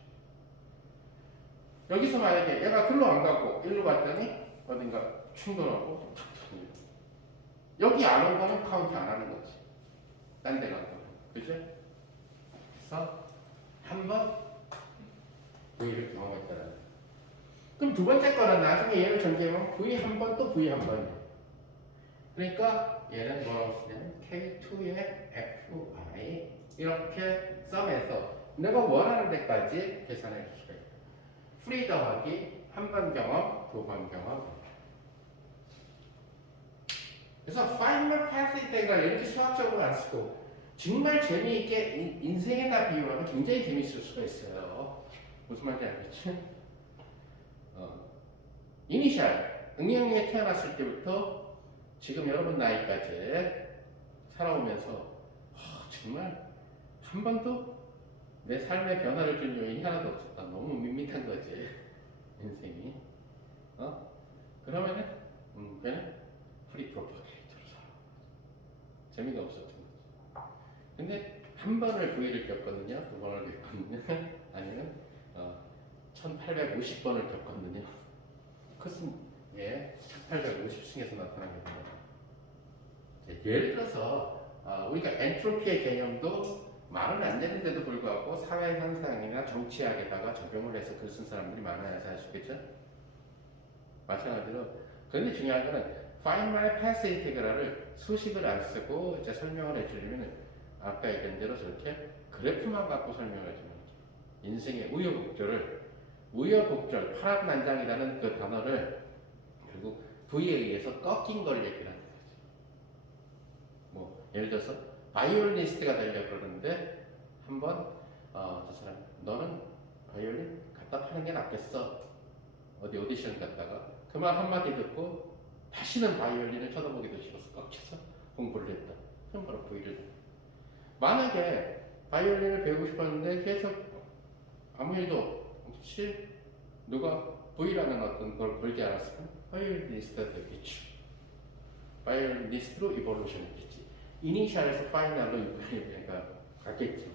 여기서 만약에 얘가 글로 안 가고 일로 갔더니 어딘가 충돌하고 여기 안 온 거는 카운트 안 하는 거지. 딴 데 간 거는. 그죠? 그래서 한번 V를 경험했다는 거예요. 그럼 두 번째 거는 나중에 얘를 전개하면 V 한 번 또 V 한 번이에요. 그러니까 얘는 뭐라고 쓰냐면 K2의 FI 이렇게 썸해서 내가 원하는 데까지 계산해 줄 수가 있어요. 프리 더하기 한 번 경험, 두 번 경험. 그래서 파이널 패스 인테그랄 이렇게 수학적으로 안 쓰고 정말 재미있게 인생에다 비유하면 굉장히 재미있을 수가 있어요. 무슨 말인지 알겠지? 이니셜 응용에 태어났을 때부터 지금 여러분 나이까지 살아오면서 정말 한 번도 내 삶의 변화를 준 요인이 하나도 없었다. 너무 밋밋한 거지 인생이. 그러면은 그냥 프리 프로퍼게이터로 살아. 재미가 없었던 거지. 근데 한 번을 V를 겪거든요, 두 번을 겪거든요, 아니면 1850번을 겪거든요. 그것은 1850층에서 나타나게 됩니다. 예를 들어서 우리가 엔트로피의 개념도 말은 안 되는데도 불구하고 사회 현상이나 정치학에다가 적용을 해서 글 쓴 사람들이 많아야 아시겠죠? 마찬가지로 그런데 중요한 거는 파인만의 패스 인테그랄을 수식을 안 쓰고 이제 설명을 해주려면 아까 얘기한 대로 저렇게 그래프만 갖고 설명을 해주는 거죠. 인생의 우여곡절, 파란만장이라는 그 단어를 결국 V에 의해서 꺾인 걸 얘기를 하는 거죠. 뭐 예를 들어서 바이올리니스트가 되려고 그러는데 한번 저 사람 너는 바이올린 갖다 파는 게 낫겠어. 어디 오디션 갔다가 그 말 한마디 듣고 다시는 바이올린을 쳐다보기도 싫어서 꺾여서 공부를 했다. 그럼 바로 V를. 만약에 바이올린을 배우고 싶었는데 계속 아무 일도 없이 누가 V라는 어떤 걸 걸지 않았으면 바이올리니스트가 되겠죠. 바이올리니스트로 이볼루션 했겠지. 이니셜에서 파이널로 이볼루션가 갔겠죠.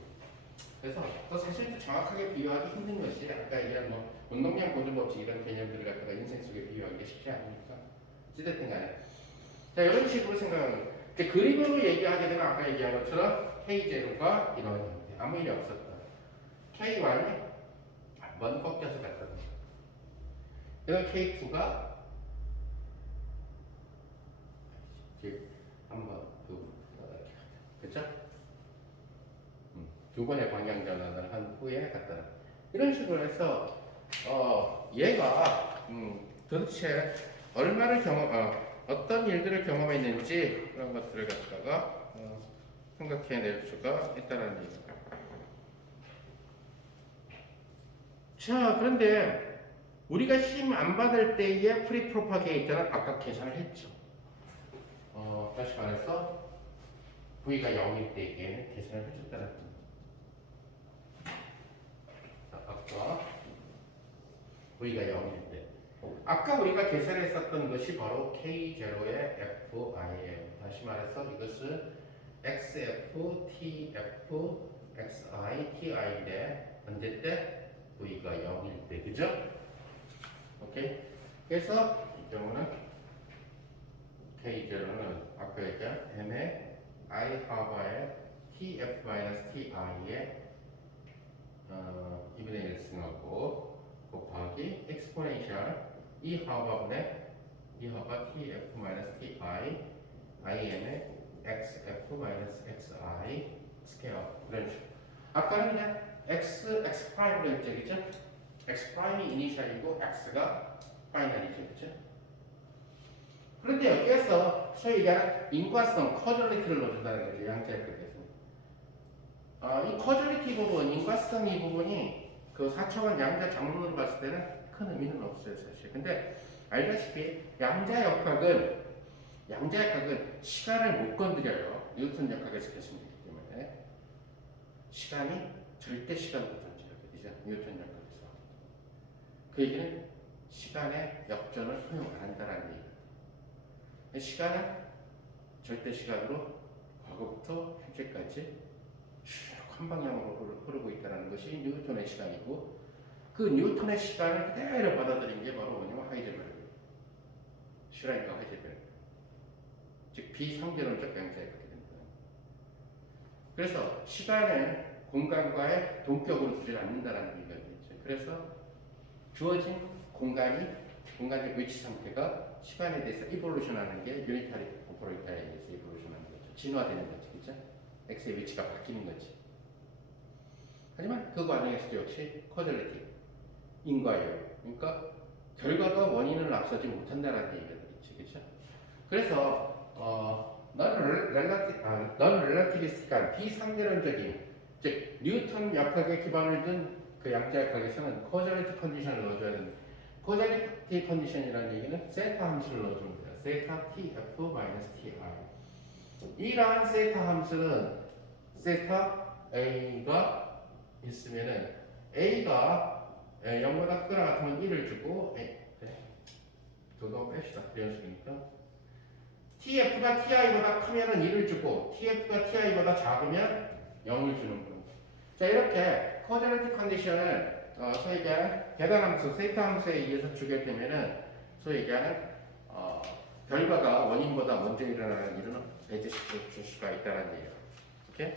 그래서 사실 정확하게 비유하기 힘든 것이 아까 얘기한 뭐 운동량 보존법칙 이런 개념들을 갖다가 인생 속에 비유하기가 쉽지 않으니까 어찌됐든 간에 자 이런 식으로 생각하는 거예요. 그림으로 얘기하게 되면 아까 얘기한 것처럼 K0가 이런 형태 아무 일이 없었다. K1이 먼 꺾여서 갔거든요. 그래서 K2가 한번 두 이렇게 갔다. 그쵸? 두 번의 방향 전환을 한 후에 갖다 놔. 이런 식으로 해서 얘가 도대체 얼마를 어떤 일들을 경험했는지 그런 것들을 갖다가 생각해낼 수가 있다는 얘기입니다. 자, 그런데 우리가 힘 안 받을 때의 프리 프로파게이터는 아까 계산을 했죠. 다시 말해서 V가 0일 때에는 계산을 해줬다는 겁니다. 아까 V가 0일 때. 아까 우리가 계산했었던 것이 바로 K0의 FI예요. 다시 말해서 이것은 XF, TF, XI, TI인데 언제 때? V가 0일 때. 그죠? 오케이? 그래서 이 경우는 K0는 아까 얘기한 M의 I 하바의 TF-TI의 2분의 1승하고 곱하기 엑스포넨셜 2하바 TF-TI IM의 XF-XI 스퀘어 이런 식으로. 아까는 그냥 X 프라임으로 했죠, 그죠? X 프라임이 이니셜이고 X가 파이널이죠, 그죠? 그런데 여기에서 소위 얘기하는 인과성, 커절리티를 넣어준다는 거죠, 양자역학에서. 이 커절리티 부분, 인과성 이 부분이 그 4차원 양자 장론으로 봤을 때는 큰 의미는 없어요, 사실. 근데 알다시피 양자역학은 시간을 못 건드려요. 뉴턴 역학에서 계승되기 때문에. 시간이 절대 시간으로 존재하거든요, 뉴턴 역학에서. 그 얘기는 시간의 역전을 허용 안 한다는 얘기예요. 시간은 절대 시간으로 과거부터 현재까지 쭉 한 방향으로 흐르고 있다는 것이 뉴턴의 시간이고, 그 뉴턴의 시간을 그대로 받아들인 게 바로 뭐냐면 하이젠베르그예요. 슈라인과 하이젠베르그. 즉 비상대론적 양자역학이 됩니다. 그래서 시간은 공간과의 동격으로 두지 않는다는 얘기가 되죠. 그래서 주어진 공간적 위치 상태가 시간에 대해서 이볼루션하는 게 유니타리 오퍼레이터에 의해서 이볼루션하는 거죠. 진화되는 거죠, 그죠? x의 위치가 바뀌는 거지. 하지만 그 과정에서도 역시 커절리티, 인과예요. 그러니까 결과가 원인을 앞서지 못한다는 얘기가 되겠지, 그죠? 그래서 넌 렐러티비스틱한 비상대론적인, 즉 뉴턴 역학에 기반을 둔 그 양자역학에서는 커절리티 컨디션을 넣어줘야 되는데, 커절리티 컨디션이라는 얘기는 세타 함수를 넣어주면 돼요. 세타 TF-TI. 이러한 세타 함수는 세타 A가 있으면은 A가 0보다 크거나 같으면 1을 주고, 저도 뺍시다. 이런 식이니까. TF가 TI보다 크면은 1을 주고, TF가 TI보다 작으면 0을 주는 거예요. 자, 이렇게 커저리티 컨디션을 소위 얘기하는 계산함수, 세타 함수에 의해서 주게 되면은 소위 얘기하는 결과가 원인보다 먼저 일어나는 일은 배제시켜 줄 수가 있다는 얘기예요. 오케이?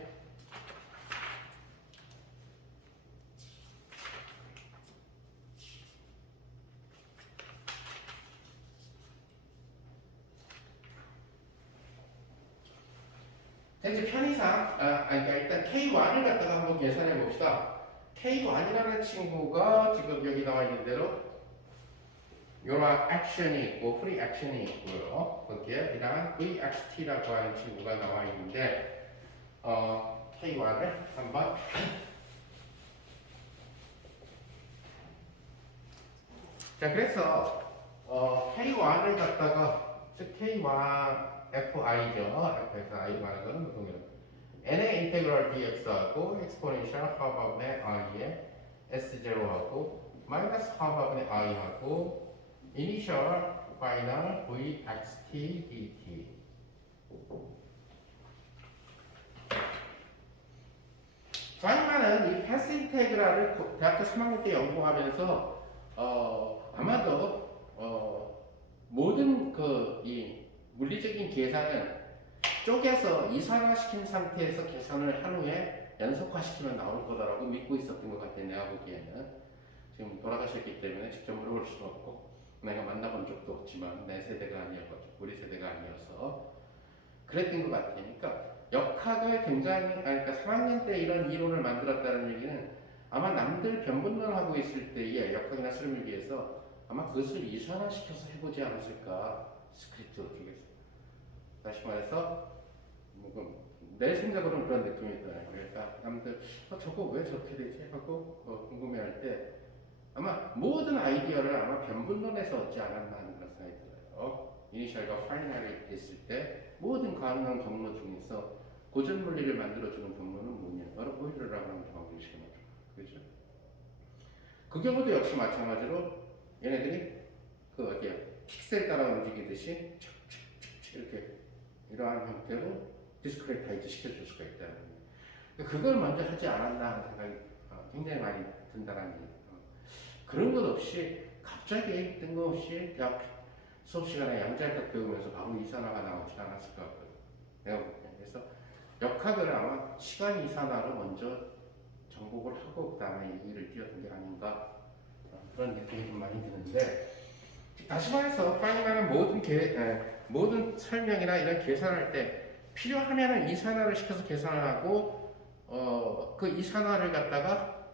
이제 편의상, 그러니까 일단 K1을 갖다가 한번 계산해 봅시다. K1이라는 친구가 지금 여기 나와 있는 대로 요런 액션이 있고 프리 액션이 있고요. 거기에 이런 VXT라고 하는 친구가 나와 있는데 K1을 한번 자, 그래서 K1을 갖다가 즉 K1 FI죠. FX I 말하는 거는 무슨 거예요? n의 인테그럴 dx하고 엑스포넨셜 하바분의 i에 s0하고 마이너스 하바분의 i하고 이니셜 파이널 vxt dt. 파이널은 이 패스 인테그랄을 대학교 3학년 때 연구하면서 아마도 모든 이 물리적인 계산은 쪼개서 이산화시킨 상태에서 계산을 한 후에 연속화시키면 나올 거다라고 믿고 있었던 것 같아요. 내가 보기에는. 지금 돌아가셨기 때문에 직접 물어볼 수는 없고 내가 만나본 적도 없지만 내 세대가 아니어가지고 우리 세대가 아니어서. 그랬던 것 같아요. 그러니까 역학을 굉장히 그러니까 3학년 때 이런 이론을 만들었다는 얘기는 아마 남들 변분론하고 있을 때의 역학이나 수렴일기에서 아마 그것을 이산화시켜서 해보지 않았을까. 스크립트 어떻게 했어? 다시 말해서 내 생각으로는 그런 느낌이 있더라고요. 그러니까 남들 저거 왜 저렇게 되지? 하고 궁금해할 때 아마 모든 아이디어를 아마 변분론에서 얻지 않았나 하는 그런 생각이 들어요. 이니셜과 파이널이 있을 때 모든 가능한 경로 중에서 고전 물리를 만들어주는 경로는 뭐냐? 바로 오일러라고 하는 경우를 시험하죠. 그렇죠? 그 경우도 역시 마찬가지로 얘네들이 그 어디야? 픽셀 따라 움직이듯이 착착착 이렇게 이러한 형태로 디스크레타이즈 시켜줄 수가 있다는 거예요. 그걸 먼저 하지 않았나 하는 생각이 굉장히 많이 든다는 얘기예요. 그런 것 없이 갑자기 뜬금없이 대학 수업 시간에 양자역학 배우면서 바로 이산화가 나오지 않았을 것 같거든요. 내가 볼 때. 그래서 역학을 아마 시간 이산화로 먼저 정복을 하고 그 다음에 이 일을 뛰어든 게 아닌가 그런 느낌이 좀 많이 드는데 다시 말해서 파이널은 모든 설명이나 이런 계산할 때 필요하면은 이산화를 시켜서 계산을 하고 그 이산화를 갖다가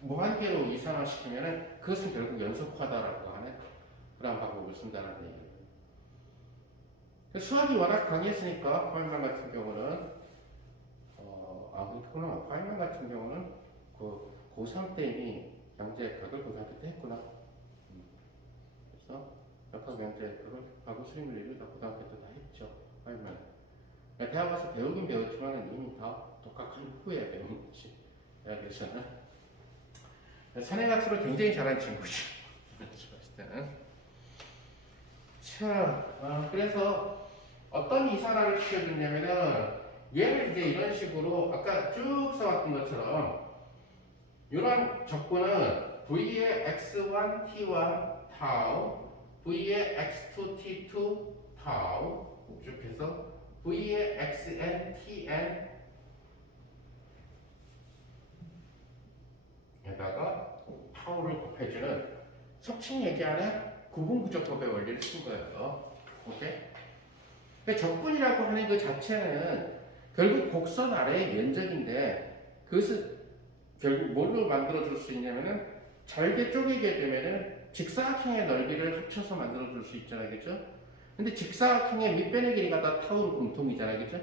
무한계로 이산화시키면은 그것은 결국 연속화다라고 하는 그런 방법을 쓴다는 얘기예요. 수학이 워낙 강했으니까 파이널 같은 경우는 그렇구나. 파이널 같은 경우는 그 고3 때 이미 양자역학을 고등학교 때 했구나. 그래서 역학 양자역학을 과거 수립물리를 다 고등학교 때 다 했죠. 파이널. 대학 와서 배우긴 배웠지만 이미 다 독학한 후에 배운 거지. 대학에서는. 산해학습을 굉장히 잘한 친구죠. 봤을 때는. 자, 그래서 어떤 이산화를 시켜주냐면은 얘를 이제 이런 식으로 아까 쭉 써왔던 것처럼 이런 적분은 V의 x1, t1, 타우, V의 x2, t2, 타우 쭉 해서 V의 xn, tn 에다가 타우를 곱해주는 속칭 얘기하는 구분구조법의 원리를 쓴 거예요. 오케이? 그러니까 적분이라고 하는 그 자체는 결국 곡선 아래의 면적인데 그것을 결국 뭘로 만들어줄 수 있냐면은 잘게 쪼개게 되면은 직사각형의 넓이를 합쳐서 만들어줄 수 있잖아요, 그죠? 근데 직사각형의 밑변의 길이가 다 타우로 공통이잖아요, 그죠?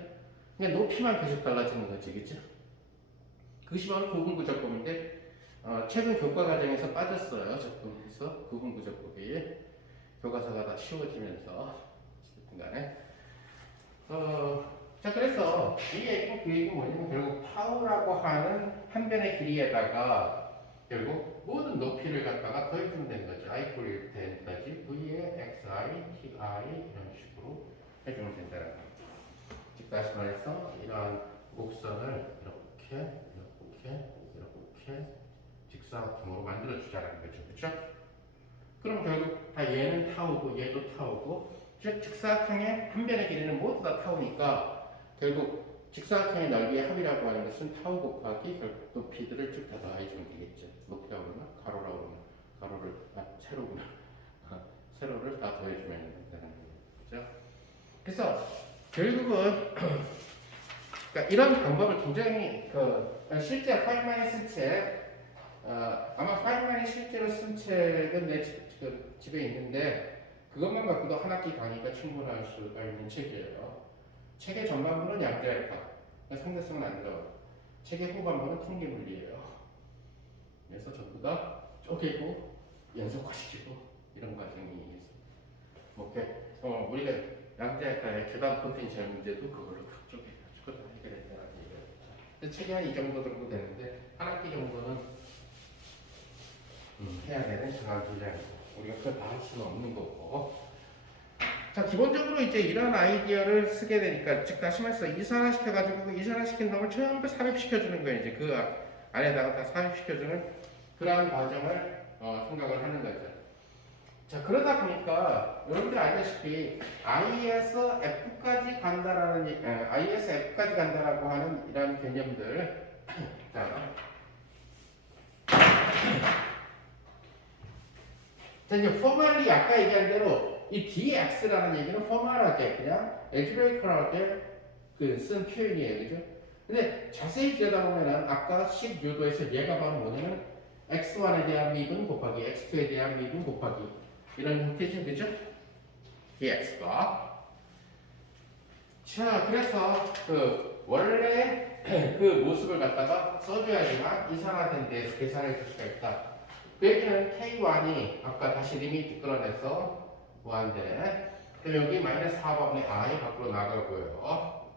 그냥 높이만 계속 달라지는 거지, 그죠? 그것이 바로 구분구조법인데 최근 교과 과정에서 빠졌어요, 적분에서 구분구조법이 교과서가 다 쉬워지면서 어쨌든 간에 자, 그래서 이 얘기는 그 얘기는 뭐냐면 결국 타우라고 하는 한 변의 길이에다가 결국 모든 높이를 갖다가 더해주면 되는 거죠. i 꼴 1까지 v의 xi, ti 이런 식으로 해주면 된다는 거죠. 즉 다시 말해서 이러한 곡선을 이렇게 직사각형으로 만들어주자는 거죠. 그렇죠? 그럼 결국 다 얘는 타우고 얘도 타우고 즉 직사각형의 한 변의 길이는 모두 다 타우니까 결국 직사각형의 넓이의 합이라고 하는 것은 타우 곱하기 결국 높이들을 쭉 다 더해주면 되겠죠. 높이라고 그러나 가로라고 그러나 세로구나. 세로를 다 더해주면 된다는 거죠. 그래서 결국은 그러니까 이런 방법을 굉장히 실제 파이만이 쓴 책, 아마 파이만이 실제로 쓴 책은 내 집에 있는데 그것만 갖고도 한 학기 강의가 충분할 수가 있는 책이에요. 책의 전반부는 양자역학, 상대성은 안 들어가고 책의 후반부는 통계물리예요. 그래서 전부 다 쪼개고 연속화시키고 이런 과정이 있습니다. 우리가 양자역학의 계단 포텐셜 문제도 그걸로 다 쪼개가지고 다 해결했다는 얘기죠. 책이 한 이 정도 되는데 한 학기 정도는 해야 되는 그런 분량이고 우리가 그걸 다 할 수는 없는 거고. 자, 기본적으로 이제 이런 아이디어를 쓰게 되니까, 즉 다시 말해서 이산화시켜가지고 이산화시킨 놈을 전부 삽입시켜주는 거예요. 이제 그 안에다가 다 삽입시켜주는 그러한 과정을 생각을 하는 거죠. 자, 그러다 보니까 여러분들 알다시피 I에서 F까지 간다라고 하는 이런 개념들. 자, 이제 포멀리 아까 얘기한 대로 이 dx라는 얘기는 포멀하게 그냥 algebraical하게 쓴 표현이에요, 그죠? 근데 자세히 들여다보면은 아까 식 유도에서 얘가 바로 뭐냐면 x1에 대한 미분 곱하기 x2에 대한 미분 곱하기 이런 형태죠, 그죠? dx가. 자, 그래서 원래 그 모습을 갖다가 써줘야지만 이상화된 데에서 계산해 줄 수가 있다. 그 얘기는 k1이 아까 다시 리미트 끌어내서 무한대. 그럼 여기 마이너스 4번의 i 밖으로 나가고요.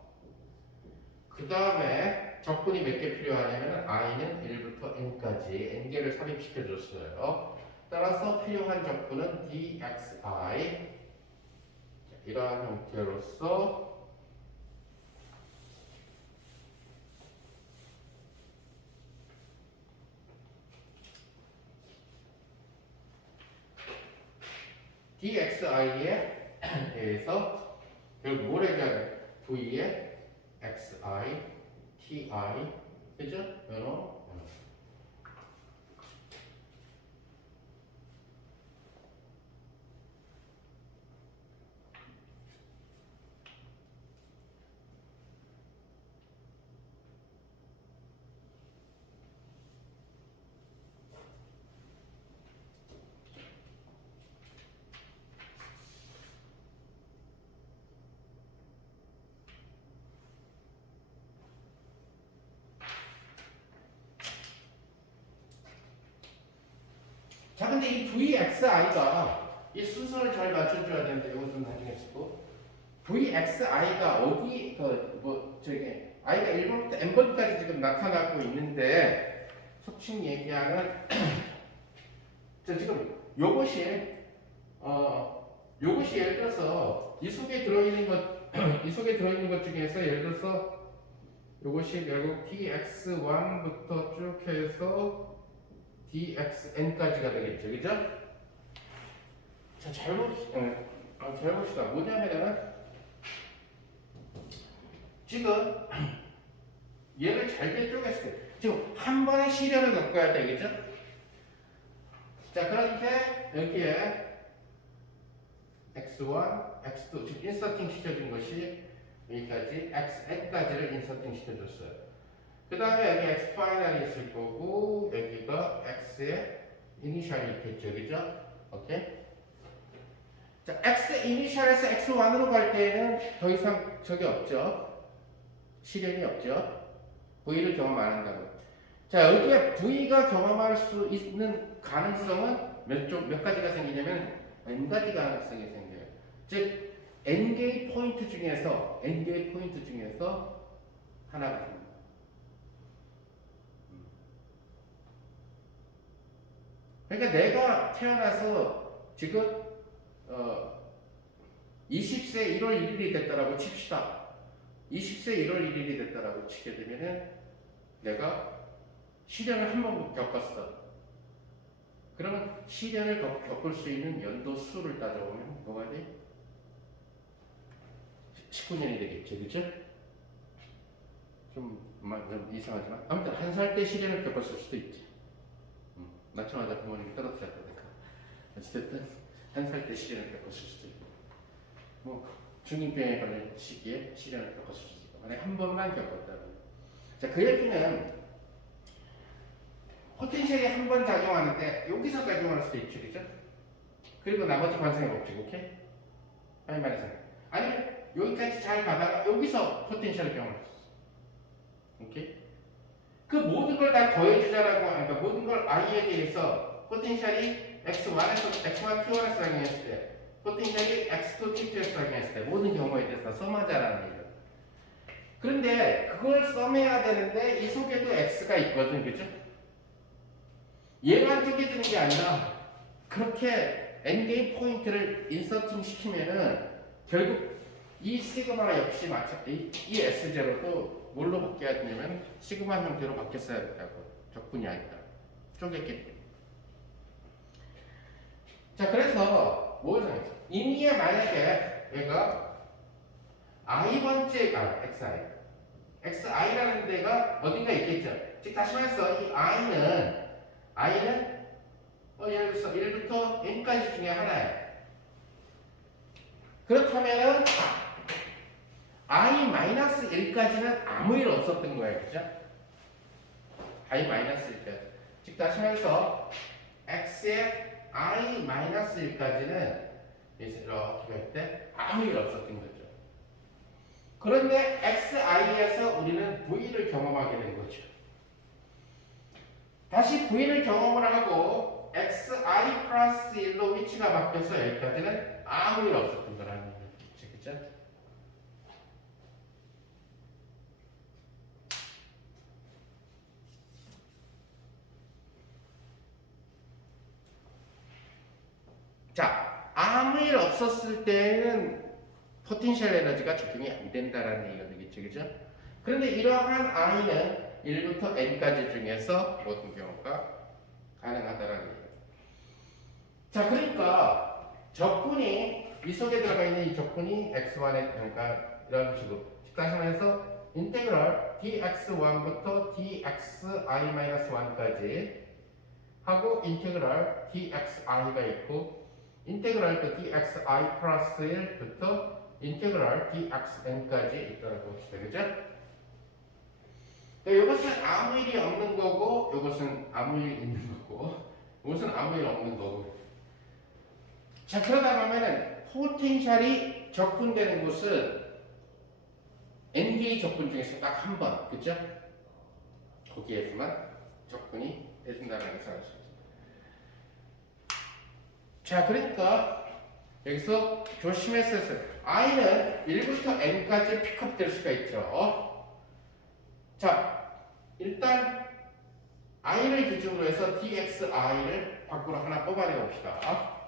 그 다음에 적분이 몇 개 필요하냐면 i는 1부터 n까지 n개를 삽입시켜 줬어요. 따라서 필요한 적분은 dxi 이러한 형태로서 dxi에 대해서 결국 뭘 해줘야 돼? v에 xi, ti, 그죠? 요런. 자, 근데 이 vxi가 이 순서를 잘 맞춰줘야 되는데 이것은 나중에 쓰고 vxi가 어디 저기 i가 1번부터 n번까지 지금 나타나고 있는데 속칭 얘기하는 자, 지금 요것이 예를 들어서 이 속에 들어있는 것 이 속에 들어있는 것 중에서 예를 들어서 요것이 결국 dx1부터 쭉 해서 dxn까지가 되겠죠, 그죠? 자, 잘 봅시다. 뭐냐면은 지금 얘를 잘게 쪼갰을 때 지금 한 번에 시련을 겪어야 되겠죠? 자, 그런데 여기에 x1, x2 지금 인서팅 시켜준 것이 여기까지 xn까지를 인서팅 시켜줬어요. 그 다음에 여기 x 파이널이 있을 거고 여기가 x의 이니셜이 있겠죠, 그죠? 오케이? 자, x 이니셜에서 x1으로 갈 때에는 더 이상 저기 없죠. 실현이 없죠. v를 경험 안 한다고. 자, 여기에 v가 경험할 수 있는 가능성은 몇 가지가 생기냐면 n가지 가능성이 생겨요. 즉 n개의 포인트 중에서 하나가 생깁니다. 그러니까 내가 태어나서 지금 20세 1월 1일이 됐다라고 칩시다. 20세 1월 1일이 됐다라고 치게 되면은 내가 시련을 한 번 겪었어. 그러면 시련을 겪을 수 있는 연도 수를 따져보면 뭐가 돼? 19년이 되겠죠, 그죠? 좀 이상하지만 아무튼 한 살 때 시련을 겪었을 수도 있지. 낳자마자 부모님이 떨어뜨렸다니까. 어쨌든 한 살 때 시련을 겪었을 수도 있고, 뭐 중이병에 걸린 시기에 시련을 겪었을 수도 있고, 만약 한 번만 겪었다면, 자, 그 얘기는 포텐셜이 한 번 작용하는데 여기서 작용할 수도 있죠, 그죠? 그리고 나머지 관성의 법칙, 오케이? 아니 말해서 아니면 여기까지 잘 가다가 여기서 포텐셜을 경험할 수 있어, 오케이? 그 모든 걸 다 더해주자라고 하니까 모든 걸 i에 대해서 포텐셜이 x1에서 x1 t1에서 작용했을 때 포텐셜이 x2 t2에서 작용했을 때 모든 경우에 대해서 썸하자라는 얘기죠. 그런데 그걸 썸해야 되는데 이 속에도 x가 있거든, 그죠? 얘만 쪼개지는 게 아니라 그렇게 n개의 포인트를 인서팅 시키면은 결국 이 시그마 역시 이 S0도 뭘로 바뀌어야 되냐면 시그마 형태로 바뀌었어야 된다고. 적분이 아니다. 쪼갰기 때문에. 자, 그래서 뭘 생각해? 이미에 만약에 얘가 i번째가 xi라는 데가 어딘가 있겠죠. 즉 다시 말해서 이 i는 예를 들어서 1부터 n까지 중에 하나예요. 그렇다면은 i-1까지는 아무 일 없었던 거예요. 그죠? i-1까지. 즉 다시 말해서 x의 i-1까지는 이렇게 할 때 아무 일 없었던 거죠. 그런데 xi에서 우리는 v를 경험하게 된 거죠. 다시 v를 경험을 하고 xi 플러스 1로 위치가 바뀌어서 여기까지는 아무 일 없었던 거라는 거죠. 그죠? 자, 아무 일 없었을 때는 포텐셜 에너지가 적용이 안 된다라는 얘기가 되겠죠. 그죠? 그런데 이러한 i는 1부터 n까지 중에서 모든 경우가 가능하다라는 얘기예요. 자, 그러니까 적분이 이 속에 들어가 있는 이 적분이 x1의 그러니까 이런 식으로 직사선에서 인테그럴 dx1부터 dxi-1까지 하고 인테그럴 dxi가 있고 인테그럴 또 dxi 플러스 1부터 인테그럴 dxn까지 있다고 봅시다. 그죠? 이것은 아무 일이 없는 거고 이것은 아무 일이 있는 거고 이것은 아무 일 없는 거고. 자, 그러다 보면은 포텐셜이 적분되는 곳은 n개의 적분 중에서 딱 한 번, 그죠? 거기에서만 적분이 해준다는 것을 알 수 있습니다. 자, 그러니까 여기서 조심해서 i는 1부터 n까지 픽업될 수가 있죠. 자, 일단 i를 기준으로 해서 dxi를 밖으로 하나 뽑아내 봅시다.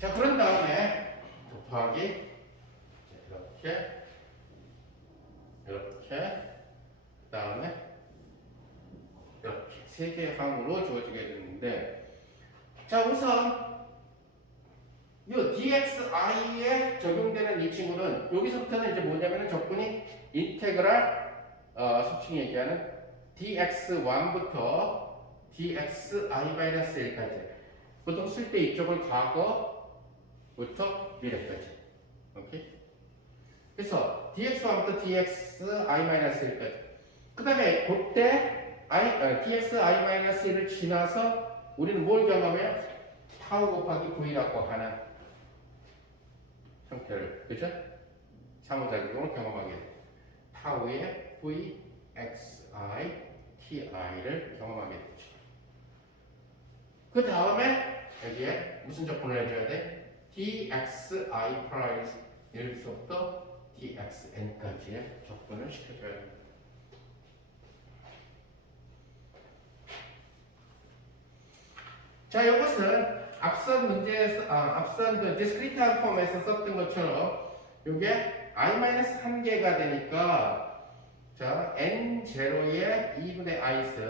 자, 그런 다음에 곱하기 이렇게 그 다음에 이렇게 세 개의 항으로 주어지게 됐는데, 자, 우선 이 dxi에 적용되는 이 친구는 여기서부터는 이제 뭐냐면은 적분이 인테그랄 속칭 얘기하는 dx1부터 dxi-1까지 보통 쓸 때 이쪽을 과거부터 미래까지. 오케이? 그래서 dx1부터 dxi-1까지. 그 다음에 그때 dxi-1을 지나서 우리는 뭘 경험해요? 타우 곱하기 v라고 하는 형태를, 그죠? 상호작용을 경험하게 돼요. 타우의 v, xi, ti를 경험하게 되죠. 그 다음에 여기에 무슨 적분을 해줘야 돼? dxi 플러스 1부터 dxn까지의 적분을 시켜줘야 됩니다. 자, 이것은 앞선 문제에서, 앞선 그 디스크리트한 폼에서 썼던 것처럼 이게 i-1개가 되니까 자, n0의 2분의 i's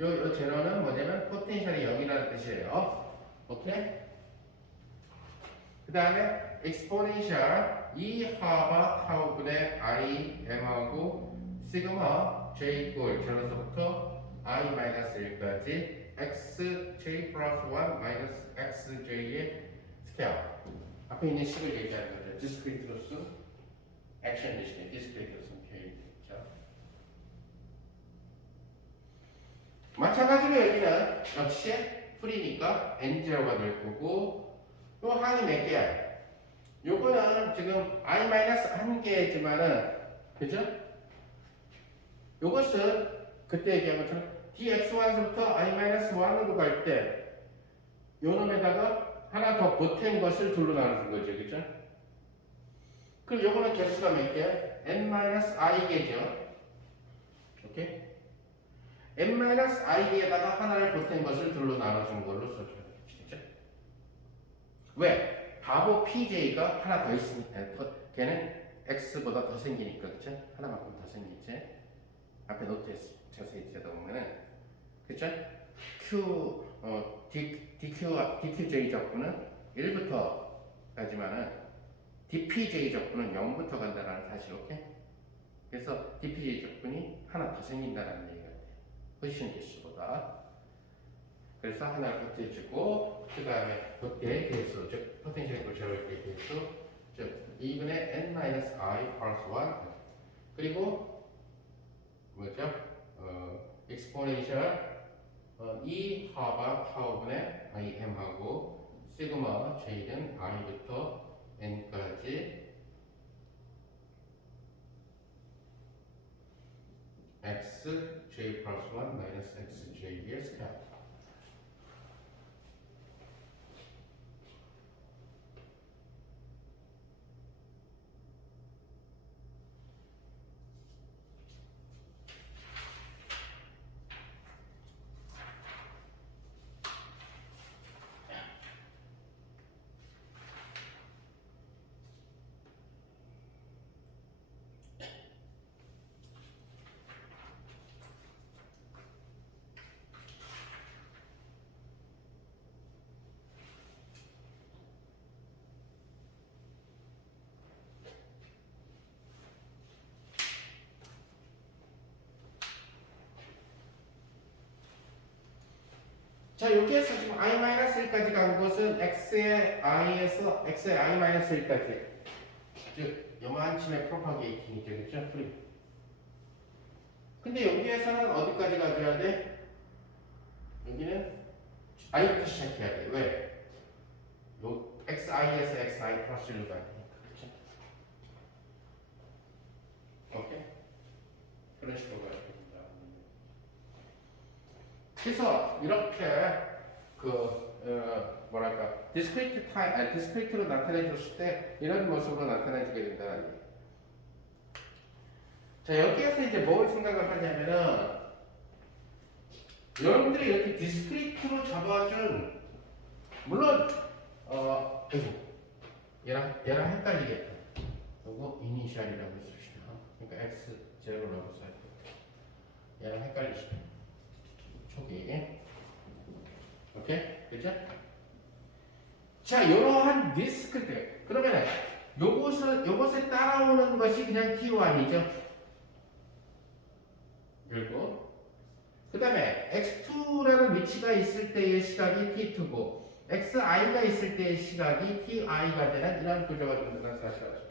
요 제로는 뭐냐면 포텐셜이 0이라는 뜻이에요. 오케이? 그 다음에 exponential 2하바 타우분의 i m하고 시그마 j 이퀄 제로서부터 i-1까지 xj 플러스 1 마이너스 xj의 스퀘어. 앞에 있는 식을 얘기하는 거죠. 디스크리트로스 액션 대신에 디스크리트로스 표현이죠. 마찬가지로 여기는 역시 풀이니까 n0가 될 거고 또 항이 몇 개야? 요거는 지금 i-1개지만은 그죠? 요것은 그때 얘기한 것처럼 dx1에서부터 i-1으로 갈 때 요 놈에다가 하나 더 보탠 것을 둘로 나누는 거죠. 그죠? 그럼 요거는 개수가 몇 개야? n-i개죠. 오케이? n-i개에다가 하나를 보탠 것을 둘로 나눠준 걸로 써줘야 되겠죠. 왜? 바보 pj가 하나 더 있으니까 걔는 x보다 더 생기니까 그죠? 하나만큼 더 생기지. 앞에 노트에 자세히 들여다보면은 그죠? dqj 적분은 1부터 가지만은 dpj 적분은 0부터 간다는 사실. 오케이? 그래서 dpj 적분이 하나 더 생긴다는 얘기가 돼요. 포지션 개수보다. 그래서 하나를 곱해주고 그 다음에 그때의 개수, 즉 포텐셜 고체로의 개수, 즉 2분의 n-i 플러스 1 그리고 뭐죠? exponential 2 하바 타우분의 im하고 시그마 j는 i부터 n까지 x j 플러스 1 마이너스 x j의 스퀘어. 자, 여기에서 지금 i-1까지 간 것은 x의 i에서 x의 i-1까지 즉 요만침의 프로파게이팅이죠. 그렇죠? 프리. 근데 여기에서는 어디까지 가져야 돼? 여기는 i부터 시작해야 돼. 왜? 요 xi에서 xi 플러스 1로 가야 되니까. 그렇죠? 오케이? 그런 식으로 가야 됩니다. 그래서 이렇게 뭐랄까 디스크리트로 나타내줬을 때 이런 모습으로 나타내지게 된다는 얘기예요. 자, 여기에서 이제 뭘 생각을 하냐면은 여러분들이 이렇게 디스크리트로 잡아준 물론 얘랑 헷갈리겠다. 요거 이니셜이라고 씁시다. 그러니까 x 제로라고 써야 돼. 얘랑 헷갈리시다. 초기. 오케이? 그죠? 자, 이러한 디스크리트. 그러면 요것에 따라오는 것이 그냥 T1이죠. 그리고 그 다음에 x2라는 위치가 있을 때의 시각이 t2고 xi가 있을 때의 시각이 ti가 되는 이런 구조가 된다는 사실을.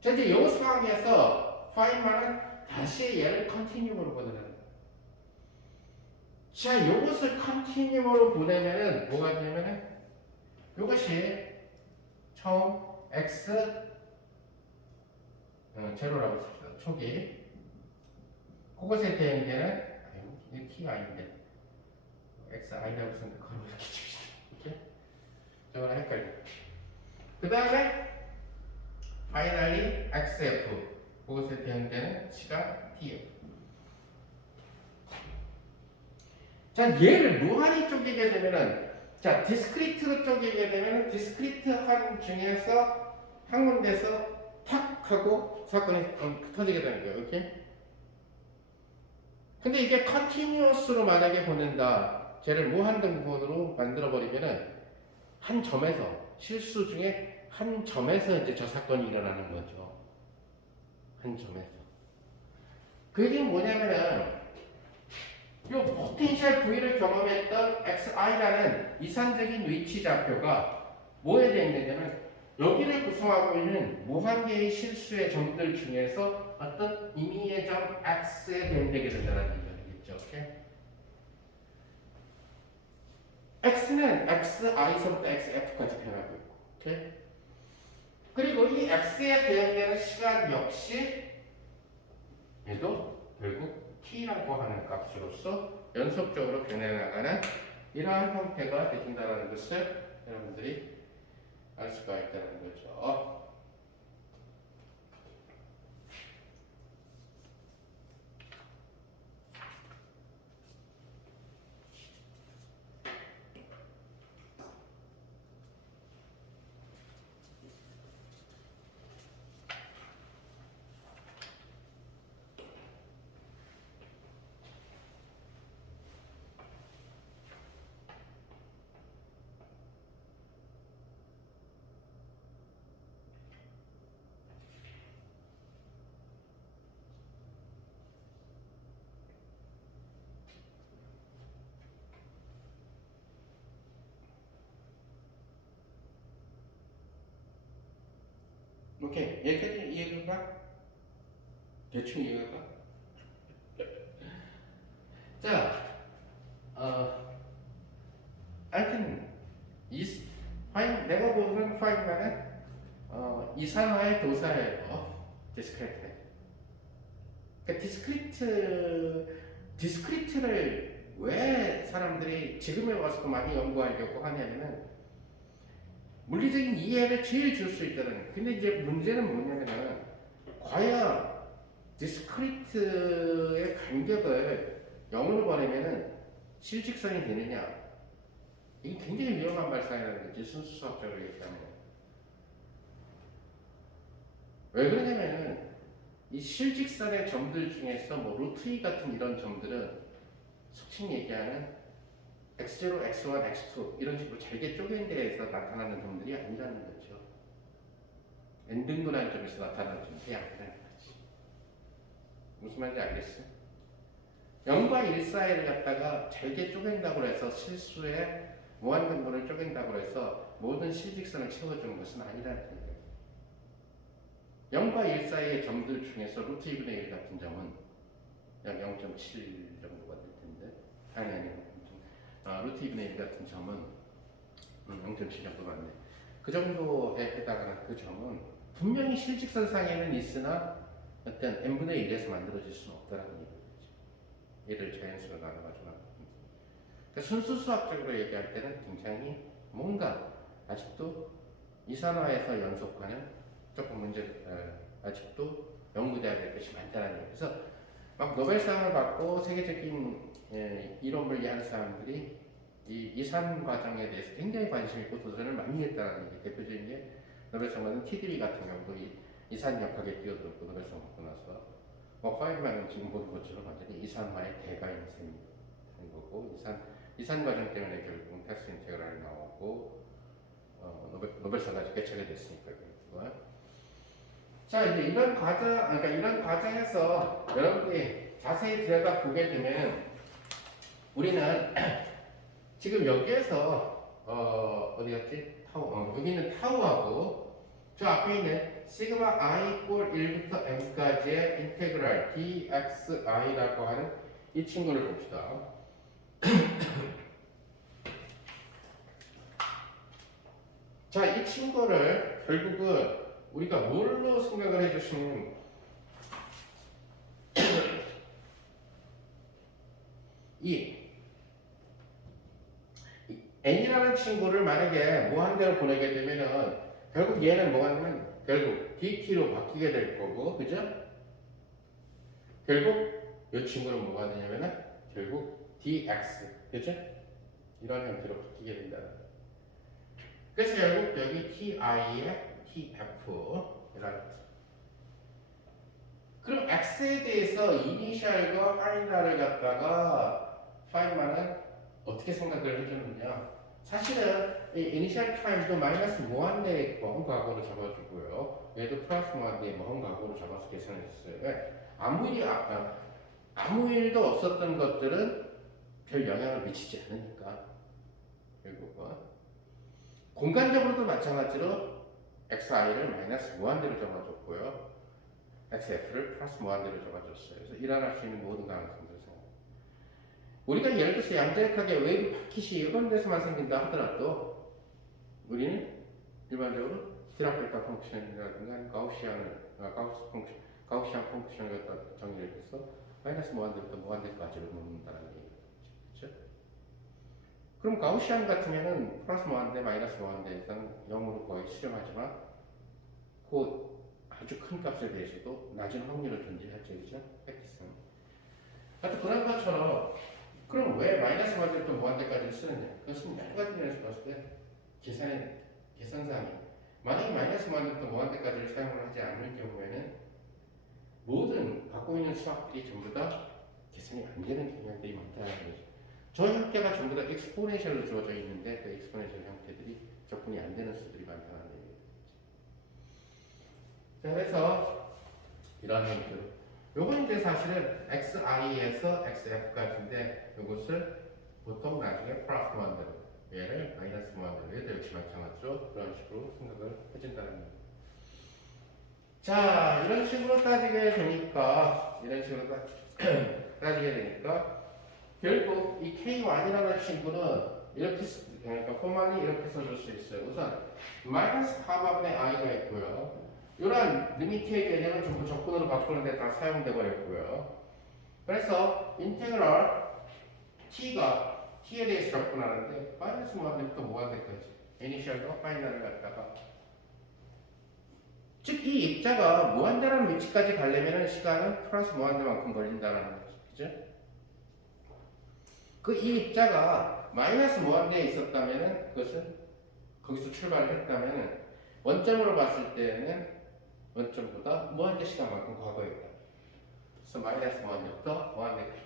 자, 이제 이 상황에서 파인만은 다시 얘를 컨티뉴으로 보내는. 자, 이것을 컨티뉴으로 보내면은 뭐가 되냐면은 이것이 처음 x 제로라고 씁시다. 초기 그것에 대한 게는 이게 ti인데 xi라고 생각하면 이렇게 칩시다. 이렇게 저거랑 헷갈려. 그 다음에 finally xf 그것에 대한 게는 시각 tf. 자, 얘를 무한히 쪼개게 되면은 자 디스크리트로 쪼개게 되면은 디스크리트 한 중에서 한 군데서 탁 하고 사건이 터지게 되는 거예요. 이렇게. 근데 이게 컨티뉴어스로 만약에 보낸다. 쟤를 무한등분으로 만들어 버리면은 한 점에서 실수 중에 한 점에서 이제 저 사건이 일어나는 거죠. 한 점에서. 그게 뭐냐면은 요 포텐셜 V를 경험했던 XI라는 이산적인 위치 좌표가 뭐에 대해 있느냐면 여기를 구성하고 있는 무한개의 실수의 점들 중에서 어떤 임의의 점 X에 대응되게 된다는 얘기죠. 오케이? X는 XI서부터 XF까지 변하고 있고, 오케이? 그리고 이 X에 대응되는 시간 역시 얘도 결국 T라고 하는 값으로서 연속적으로 변해나가는 이러한 형태가 되신다는 것을 여러분들이 알 수가 있다는 거죠. 오케이. 여기까지 이해가? 대충 이해가 가? 자, 하여튼 내가 보는 파인만은 이산화의 도사예요. 디스크리트. 그러니까 디스크리트를 왜 사람들이 지금에 와서도 많이 연구하려고 하냐면은 물리적인 이해를 제일 줄 수 있다는. 근데 이제 문제는 뭐냐면은 과연 디스크리트의 간격을 0으로 버리면은 실직선이 되느냐? 이게 굉장히 위험한 발상이라는 거지, 순수수학적으로 얘기하면. 왜 그러냐면은 이 실직선의 점들 중에서 뭐 루트 2 같은 이런 점들은 속칭 얘기하는 x0, x1, x2 이런 식으로 잘게 쪼갠 데에서 나타나는 점들이 아니라는 거죠. n등분한 점에서 나타나는 점들이 아니라는 거지. 무슨 말인지 알겠어? 0과 1 사이를 갖다가 잘게 쪼갠다고 해서 실수에 무한등분을 쪼갠다고 해서 모든 실직선을 채워주는 것은 아니라는 거예요. 0과 1 사이의 점들 중에서 루트 2분의 1 같은 점은 약 0.7 정도가 될 텐데, 루트 2분의 1 같은 점은 0.7 정도 맞네. 그 정도에 해당하는 그 점은 분명히 실직선 상에는 있으나 어떤 n분의 1에서 만들어질 수는 없다는 얘기죠. 얘를 자연수로 나눠가지고. 그러니까 순수 수학적으로 얘기할 때는 굉장히 뭔가 아직도 이산화에서 연속하는 조금 문제, 아직도 연구돼야 될 것이 많다는 얘기. 그래서 막 노벨상을 받고 세계적인 이론 분리하는 사람들이 이 이산 과정에 대해서 굉장히 관심 있고 도전을 많이 했다는 얘기. 대표적인 게 노벨상 받은 티드리 같은 경우도 이산 역학에 뛰어들었고 노벨상 받고 나서 파인만은 지금 보는 것처럼 완전히 이산화의 대가인 셈이 되는 거고, 이산 과정 때문에 결국은 텍스 인테그랄이 나오고 노벨상까지 개최가 됐으니까 결국은. 자, 이제 이런 과정에서 여러분들이 자세히 들여다 보게 되면 우리는 지금 여기에서 어디 갔지? 타우. 여기는 타우하고 저 앞에 있는 시그마 i 이꼴 1부터 m까지의 인테그랄 dxi라고 하는 이 친구를 봅시다. 자, 이 친구를 결국은 우리가 뭘로 생각을 해주시면 이 n이라는 친구를 만약에 무한대로 보내게 되면은 결국 얘는 뭐가 되면 결국 dt로 바뀌게 될 거고, 그죠? 결국 이 친구는 뭐가 되냐면은 결국 dx, 그죠? 이런 형태로 바뀌게 된다. 그래서 결국 여기 ti의 tf 이라는 거죠. 그럼 x에 대해서 이니셜과 파이널을 갖다가 파이널은 어떻게 생각을 해주느냐? 사실은 이 이니셜 타임도 마이너스 무한대의 먼 과거로 잡아주고요. 얘도 플러스 무한대의 먼 과거로 잡아서 계산했어요. 왜? 아무 일도 없었던 것들은 별 영향을 미치지 않으니까. 결국은 공간적으로도 마찬가지로 xi를 마이너스 무한대로 잡아줬고요. xf를 플러스 무한대로 잡아줬어요. 그래서 일어날 수 있는 모든 가능성들 생각. 우리가 예를 들어서 양자역학의 웨이브 파킷이 이런 데서만 생긴다 하더라도 우리는 일반적으로 디라펠타 펑션이라든가 가우시안 펑션을 갖다 정의를 해서 마이너스 무한대부터 무한대까지로 놓는다는 얘기죠. 그렇죠? 그럼 가우시안 같으면은 플러스 무한대, 마이너스 무한대에서는 0으로 거의 수렴하지만 그 아주 큰 값에 대해서도 낮은 확률을 존재하죠, 그죠? 팩티스는. 하여튼 그런 것처럼 그럼 왜 마이너스 무한대부터 무한대까지 쓰느냐? 그것은 여러 가지 면에서 봤을 때 계산상이 만약에 마이너스 무한대부터 무한대까지를 사용을 하지 않을 경우에는 모든 갖고 있는 수학들이 전부 다 계산이 안 되는 경향들이 많다는 거죠. 저 형태가 전부 다 엑스포넨셜로 주어져 있는데 그 엑스포넨셜 형태들이 접근이 안 되는 수들이 많다는 얘기죠. 자, 그래서 이런 형태로 요건 이제 사실은 xi에서 xf까지인데 요것을 보통 나중에 플러스 무한대로 얘를 마이너스 무한대로 얘도 역시 마찬가지로 그런 식으로 생각을 해준다는 거예요. 자, 이런 식으로 따지게 되니까, 따지게 되니까, 결국 이 K1이라는 친구는 이렇게, 그러니까 포멀리 이렇게 써줄 수 있어요. 우선, 마이너스 4분의 i가 있고요. 이런 리미트의 개념은 전부 적분으로 바꾸는데 다 사용돼 버렸고요. 그래서, 인테그럴 t가 t에 대해서 접근하는데, 마이너스 무한대부터 무한대까지, 이니셜과 파이널을 갖다가 즉, 이 입자가 무한대라는 위치까지 가려면 시간은 플러스 무한대만큼 걸린다는 거죠. 그죠? 이 입자가 마이너스 무한대에 있었다면 그것은 거기서 출발을 했다면 원점으로 봤을 때는 원점보다 무한대 시간만큼 과거였다. 그래서 마이너스 무한대부터 무한대까지.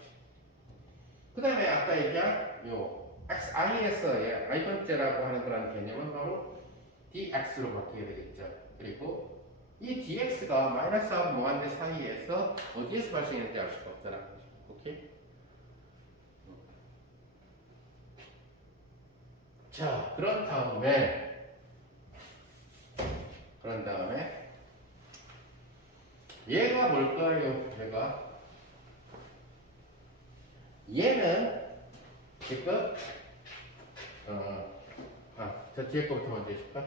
그 다음에 아까 얘기한 요 xi에서의 i번째라고 하는 그런 개념은 바로 dx로 바뀌게 되겠죠. 그리고 이 dx가 마이너스하고 무한대 사이에서 어디에서 발생했는지 알 수가 없잖아. 오케이? 자, 그런 다음에 얘가 뭘까요? 얘는 지금 저 뒤에 거부터 먼저 해줄까?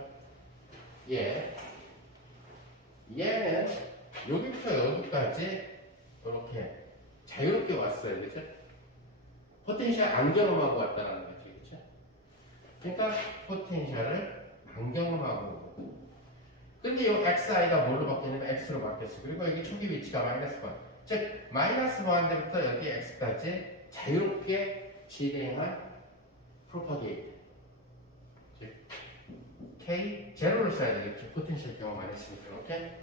얘는 여기부터 여기까지 이렇게 자유롭게 왔어요. 그죠? 포텐셜 안 경험하고 왔다는 거지. 그죠? 그러니까 포텐셜을 안 경험하고 근데 이 xi가 뭘로 바뀌냐면 x로 바뀌었어. 그리고 여기 초기 위치가 마이너스 1. 즉 마이너스 1대부터 여기 x까지 자유롭게 진행한 프로파게이트. 즉 k 제로를 써야 되겠죠. 포텐셜 경험 안 했으니까. 오케이?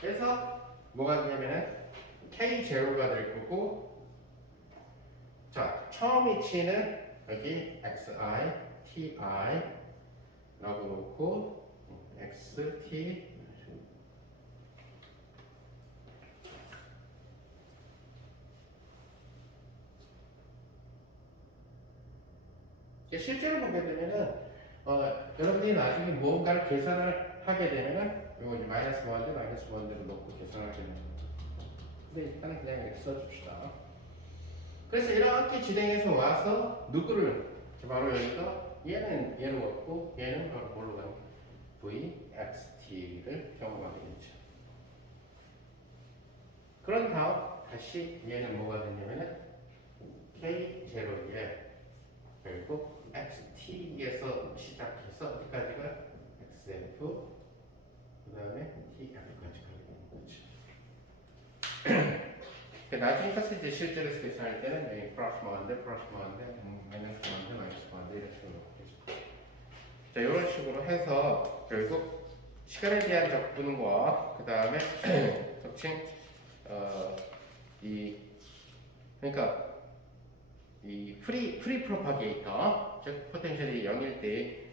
그래서 뭐가 되냐면은 k 제로가 될 거고, 자 처음 위치는 여기 xi, ti 라고 놓고 xt 실제로 보게 되면은 여러분들이 나중에 무언가를 계산을 하게 되면은 이거 이제 마이너스 원대로 놓고 계산을 하게 됩니다. 근데 일단은 그냥 이렇게 써줍시다. 그래서 이렇게 진행해서 와서 누구를 바로 여기가 얘는 얘로 왔고 얘는 바로 뭘로 가는 vxt를 경험하게 되죠. 그런 다음 다시 얘는 뭐가 되냐면은 k0에 결국 xt에서 시작해서 어디까지가 xf 그 다음에 tf까지 가게 되는 거죠. 나중에 이제 실제로 계산할 때는 여기 플러스 무한대, 마이너스 무한대 이런 식으로 되죠. 자, 이런 식으로 해서 결국 시간에 대한 적분과 그 다음에 적칭 그러니까 이 프리 프로파게이터, 즉 포텐셜이 0일 때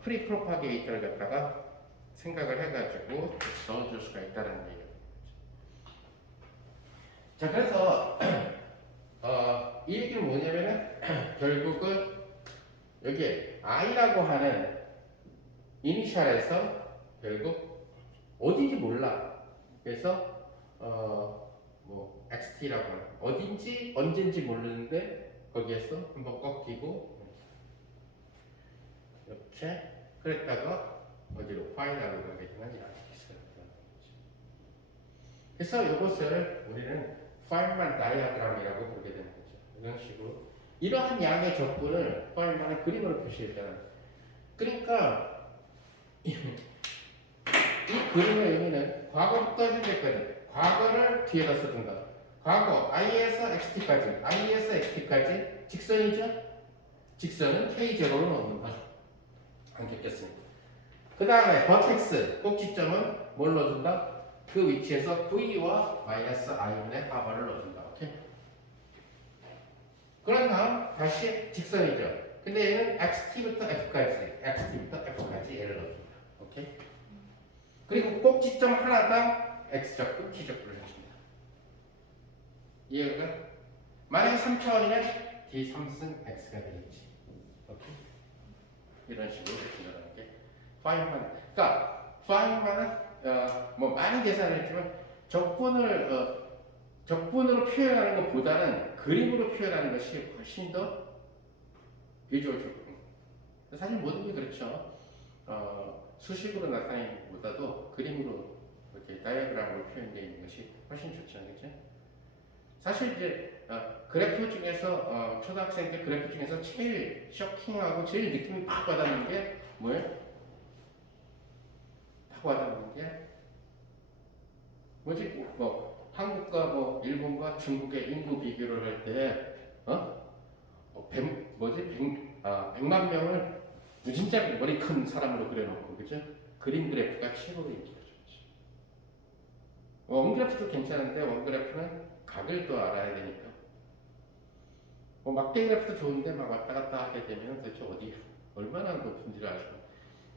프리 프로파게이터를 갖다가 생각을 해가지고 넣어줄 수가 있다는 얘기예요. 자, 그래서 이 얘기는 뭐냐면은 결국은 여기에 i라고 하는 이니셜에서 결국 어딘지 몰라. 그래서 뭐 xt라고 하는 어딘지 언젠지 모르는데 거기에서 한번 꺾이고 이렇게 그랬다가 어디로 파이널로 가게 되는 이야기가 그래서 이것을 우리는 파인만 다이아그램이라고 부르게 되는 거죠. 이런 식으로 이러한 양의 적분을 파인만의 그림으로 표시했잖아요. 그러니까 이 그림의 의미는 과거부터 현재까지 과거를 뒤에다 써준다. 과거 i에서 xt까지 직선이죠? 직선은 k0로 넣는다. 안 겠습니까? 그 다음에 버텍스 꼭지점은 뭘 넣어준다? 그 위치에서 v와 마이너스 i분의 하바를 넣어준다. 오케이? 그런 다음 다시 직선이죠. 근데 얘는 xt부터 f까지 얘를 넣어준다. 오케이? 그리고 꼭지점 하나당 x적분, t적분을 해줍니다. 이해가? 만약에 3차원이면 d3승 x가 되겠지. 오케이? 이런 식으로 계산하는 게 five만. 그러니까 five만은 뭐 많은 계산을 했지만 적분으로 표현하는 것보다는 그림으로 표현하는 것이 훨씬 더 비주얼 적분. 사실 모든 게 그렇죠. 수식으로 나타내는 것보다도 그림으로 이렇게 다이어그램으로 표현되어 있는 것이 훨씬 좋죠, 그렇죠? 사실 이제 그래프 중에서 초등학생 때 그래프 중에서 제일 쇼킹하고 제일 느낌이 팍 와닿는 게 뭐예요? 팍 와닿는 게 뭐지? 뭐 한국과 뭐 일본과 중국의 인구 비교를 할 때 뭐지? 100만 명을 무진짜 머리 큰 사람으로 그려놓고 그죠? 그림 그래프가 최고로 인기가 좋죠. 원그래프도 괜찮은데 원그래프는 각을 또 알아야 되니까 뭐 막대 그래프도 좋은데 막 왔다 갔다 하게 되면 도대체 어디 얼마나 높은지를 알고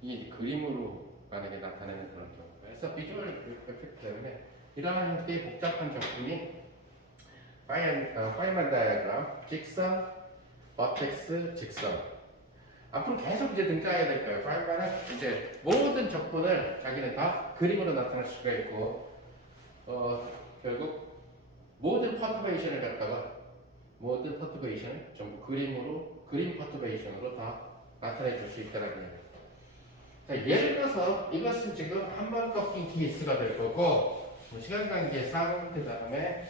이 그림으로 만약에 나타내는 그런 경우가 그래서 비주얼 에펙트 때문에 이러한 형태의 복잡한 작품이 파이만 다이어그램, 직선, 버텍스, 직선 앞으로 계속 이제 등장해야 될 거예요. 파이만은 이제 모든 적분을 자기는 다 그림으로 나타낼 수가 있고 결국 모든 퍼터베이션을 갖다가 모든 퍼터베이션을 전부 그림 퍼터베이션으로 다 나타내 줄 수 있다는 얘기예요. 자, 예를 들어서 이것은 지금 한 번 꺾인 케이스가 될 거고 시간 관계상 그 다음에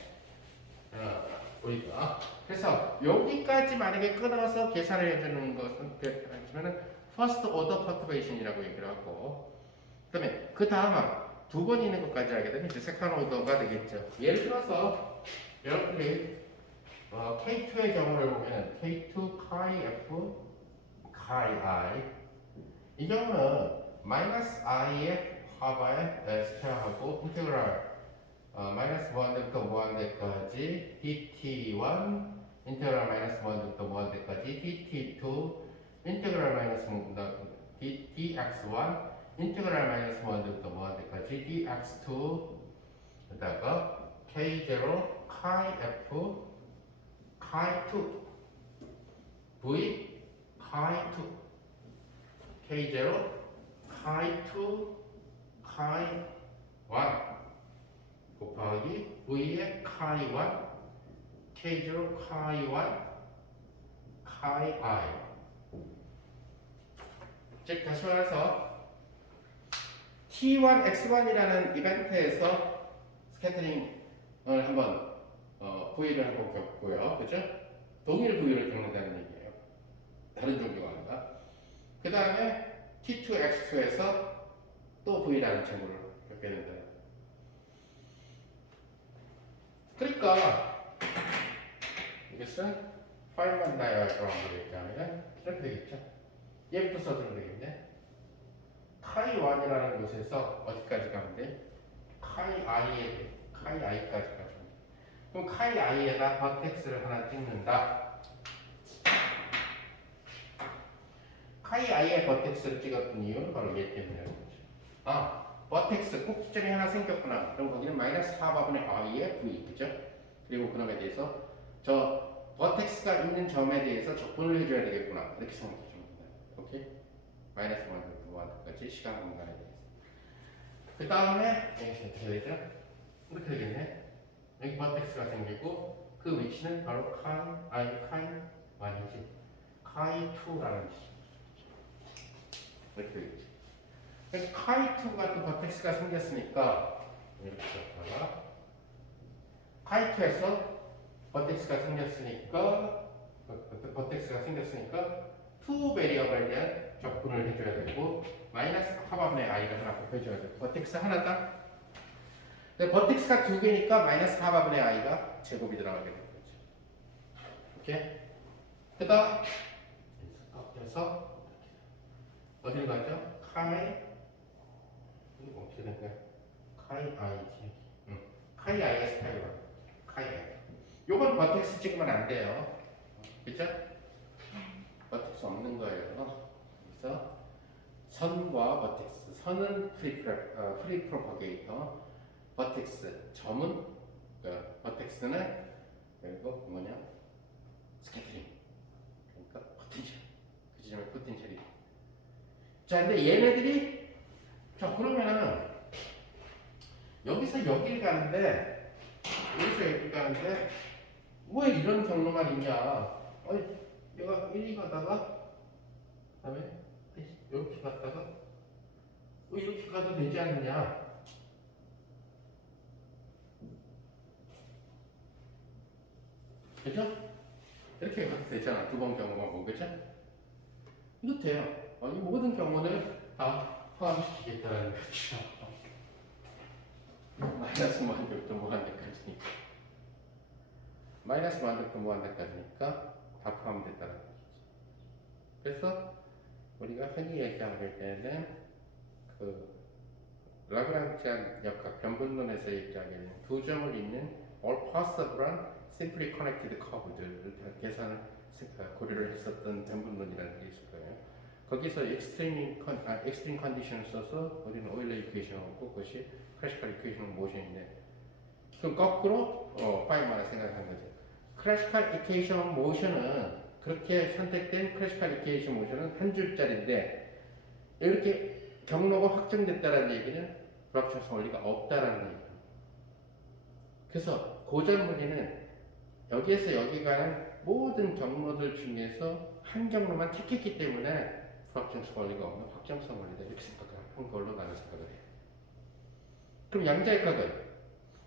우리가 그래서 여기까지 만약에 끊어서 계산을 해주는 것은 하시면은 first order perturbation이라고 얘기를 하고 그다음에 그 다음 두 번 있는 것까지 하게 되면 이제 second order가 되겠죠. 예를 들어서 여러분들이 K2의 경우를 보면 K2 chi F chi I 이 경우는 마이너스 i의 하바에 스퀘어하고 인테그랄 마이너스 1부터 무한대까지 dt1 인테그랄 마이너스 1부터 무한대까지 dt2 인테그랄 마이너스 dx1 인테그랄 마이너스 1부터 무한대까지 dx2 에다가 k0 chi f chi2 v chi2 k0 chi2 chi1 곱하기 v의 chi1 k0 chi1 chi 즉 다시 말해서 t1 x1이라는 이벤트에서 스캐터링을 한번 V를 한번 겪고요, 그죠? 동일 V를 겪는다는 얘기예요. 다른 종류가 아니라. 그 다음에 t2 x2에서 또 V라는 친구를 겪게 된다. 그러니까 이것은 파일만 다이어그램으로 얘기하면 이렇게 되겠죠. 얘부터 써주면 되겠네. 카이1이라는 곳에서 어디까지 가면 돼? 카이 i까지 가죠. 그럼 카이 i에다 버텍스를 하나 찍는다. 카이 i에 버텍스를 찍었던 이유는 바로 얘 때문이라는 거죠. 버텍스 꼭지점이 하나 생겼구나. 그럼 거기는 마이너스 4분의 i의 v, 그죠? 그리고 그놈에 대해서 저 버텍스가 있는 점에 대해서 적분을 해줘야 되겠구나. 이렇게 생각해 줍니다. 오케이? 마이너스 1부터 1까지 시간 공간에 대해서. 그 다음에 여기서 어떻게 되죠? 이렇게 되겠네. 여기 버텍스가 생기고 그 위치는 바로 카이1이지. 카이2라는 뜻이죠. 이렇게 되겠죠. 그래서 카이2가 또 버텍스가 생겼으니까 이렇게 썼다가 카이2에서 버텍스가 생겼으니까 투 베리어블에 대한 적분을 해줘야 되고 마이너스 하바분의 i가 하나 곱해줘야 되고 버텍스 하나당 근데 버텍스가 두 개니까 마이너스 하바분의 i가 제곱이 들어가게 되는 거죠. 오케이? 그 다음 꺾여서 어디로 가죠? 카이 이거 어떻게 될까요? 카이 i지 카이 i에서 카이 i 요건 버텍스 찍으면 안 돼요. 그죠? 버텍스 없는 거예요. 그래서 선과 버텍스. 선은 프리 프로퍼게이터, 버텍스 점은 버텍스는 그리고 뭐냐? 스캐터링. 그러니까 포텐셜. 그 지점에 포텐셜이 자, 근데 얘네들이 자 그러면은 여기서 여기를 가는데 여기서 여기 가는데 왜 이런 경로만 있냐? 아니 내가 1, 2 가다가 그다음에 이렇게 갔다가 이렇게 가도 되지 않느냐? 그죠? 이렇게 가도 되잖아. 두 번 경우만 보고 그죠? 이거 돼요. 이 모든 경우는 다 포함시키겠다라는 거죠. 마이너스 무한대부터 무한대까지니까. 마이너스 무한대부터 무한대까지니까 다 포함됐다는 거죠. 그래서 우리가 흔히 얘기할 때는 그 라그랑지안 역학 변분론에서 얘기하기에는 두 점을 잇는 all possible한 simply connected curve들을 계산을 고려를 했었던 변분론이라는 게 있을 거예요. 거기서 extreme condition을 써서 우리는 오일러 이퀘이션을 얻고 그것이 classical equation of motion인데 그럼 거꾸로 파이만을 생각한 거죠. classical equation of motion은 그렇게 선택된 classical equation motion은 한 줄짜리인데 이렇게 경로가 확정됐다는 얘기는 불확실성 원리가 없다라는 얘기예요. 그래서 고전 물리는 여기에서 여기 가는 모든 경로들 중에서 한 경로만 택했기 때문에 불확정성 원리가 없는 확정성 원리다 이렇게 생각한 걸로 나는 생각을 해요. 그럼 양자역학은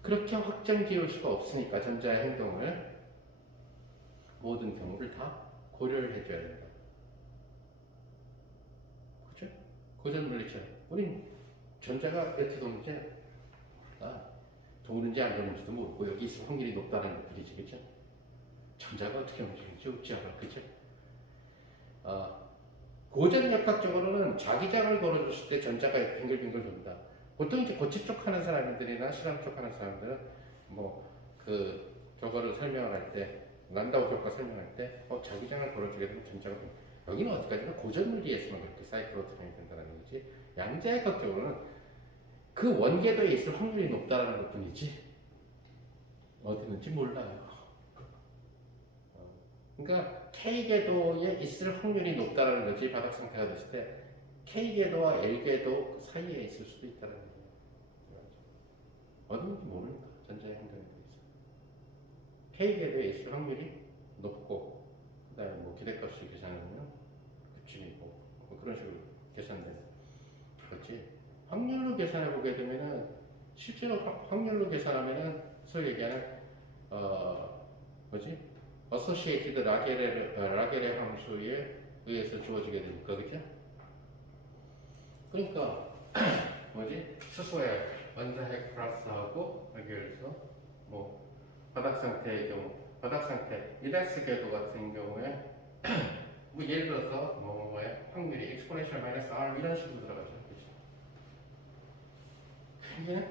그렇게 확정 지을 수가 없으니까 전자의 행동을 모든 경우를 다 고려를 해줘야 된다. 그렇죠? 고전 물리처럼 우린 전자가 어떻게 도는지 도는지 안 도는지도 모르고 여기 있을 확률이 높다는 것들이지, 그렇죠? 전자가 어떻게 움직이는지 없지 않아, 그렇죠? 고전 역학적으로는 자기장을 걸어줬을 때 전자가 빙글빙글 돈다. 보통 이제 고체 쪽 하는 사람들이나 실험 쪽 하는 사람들은 저거를 설명할 때 란다우 효과 설명할 때 자기장을 걸어주게 되면 전자가 여기는 어디까지나 고전 물리에서만 그렇게 사이클로트론이 된다는 거지. 양자역학적으로는 그 원궤도에 있을 확률이 높다는 것 뿐이지 어디 있는지 몰라요. 그러니까 K궤도에 있을 확률이 높다는 거지. 바닥 상태가 됐을 때 K궤도와 L궤도 사이에 있을 수도 있다는 거예요. 어디 있는지 모르는 거야. 전자의 행동에 대해서. K궤도에 있을 확률이 높고 그 다음에 뭐 기대값을 계산하면 그쯤이고 뭐 그런 식으로 계산되는 거지. 확률로 계산해 보게 되면은 실제로 확률로 계산하면은 소위 얘기하는 associated 라게레 함수에 의해서 주어지게 되니까 그죠? 그러니까 수소의 원자핵 플러스하고 여기에서 뭐 바닥 상태의 경우 바닥 상태 이데스 궤도 같은 경우에 뭐 예를 들어서 뭐의 확률이 exponential minus r 이런 식으로 들어가죠. 그렇죠? 이게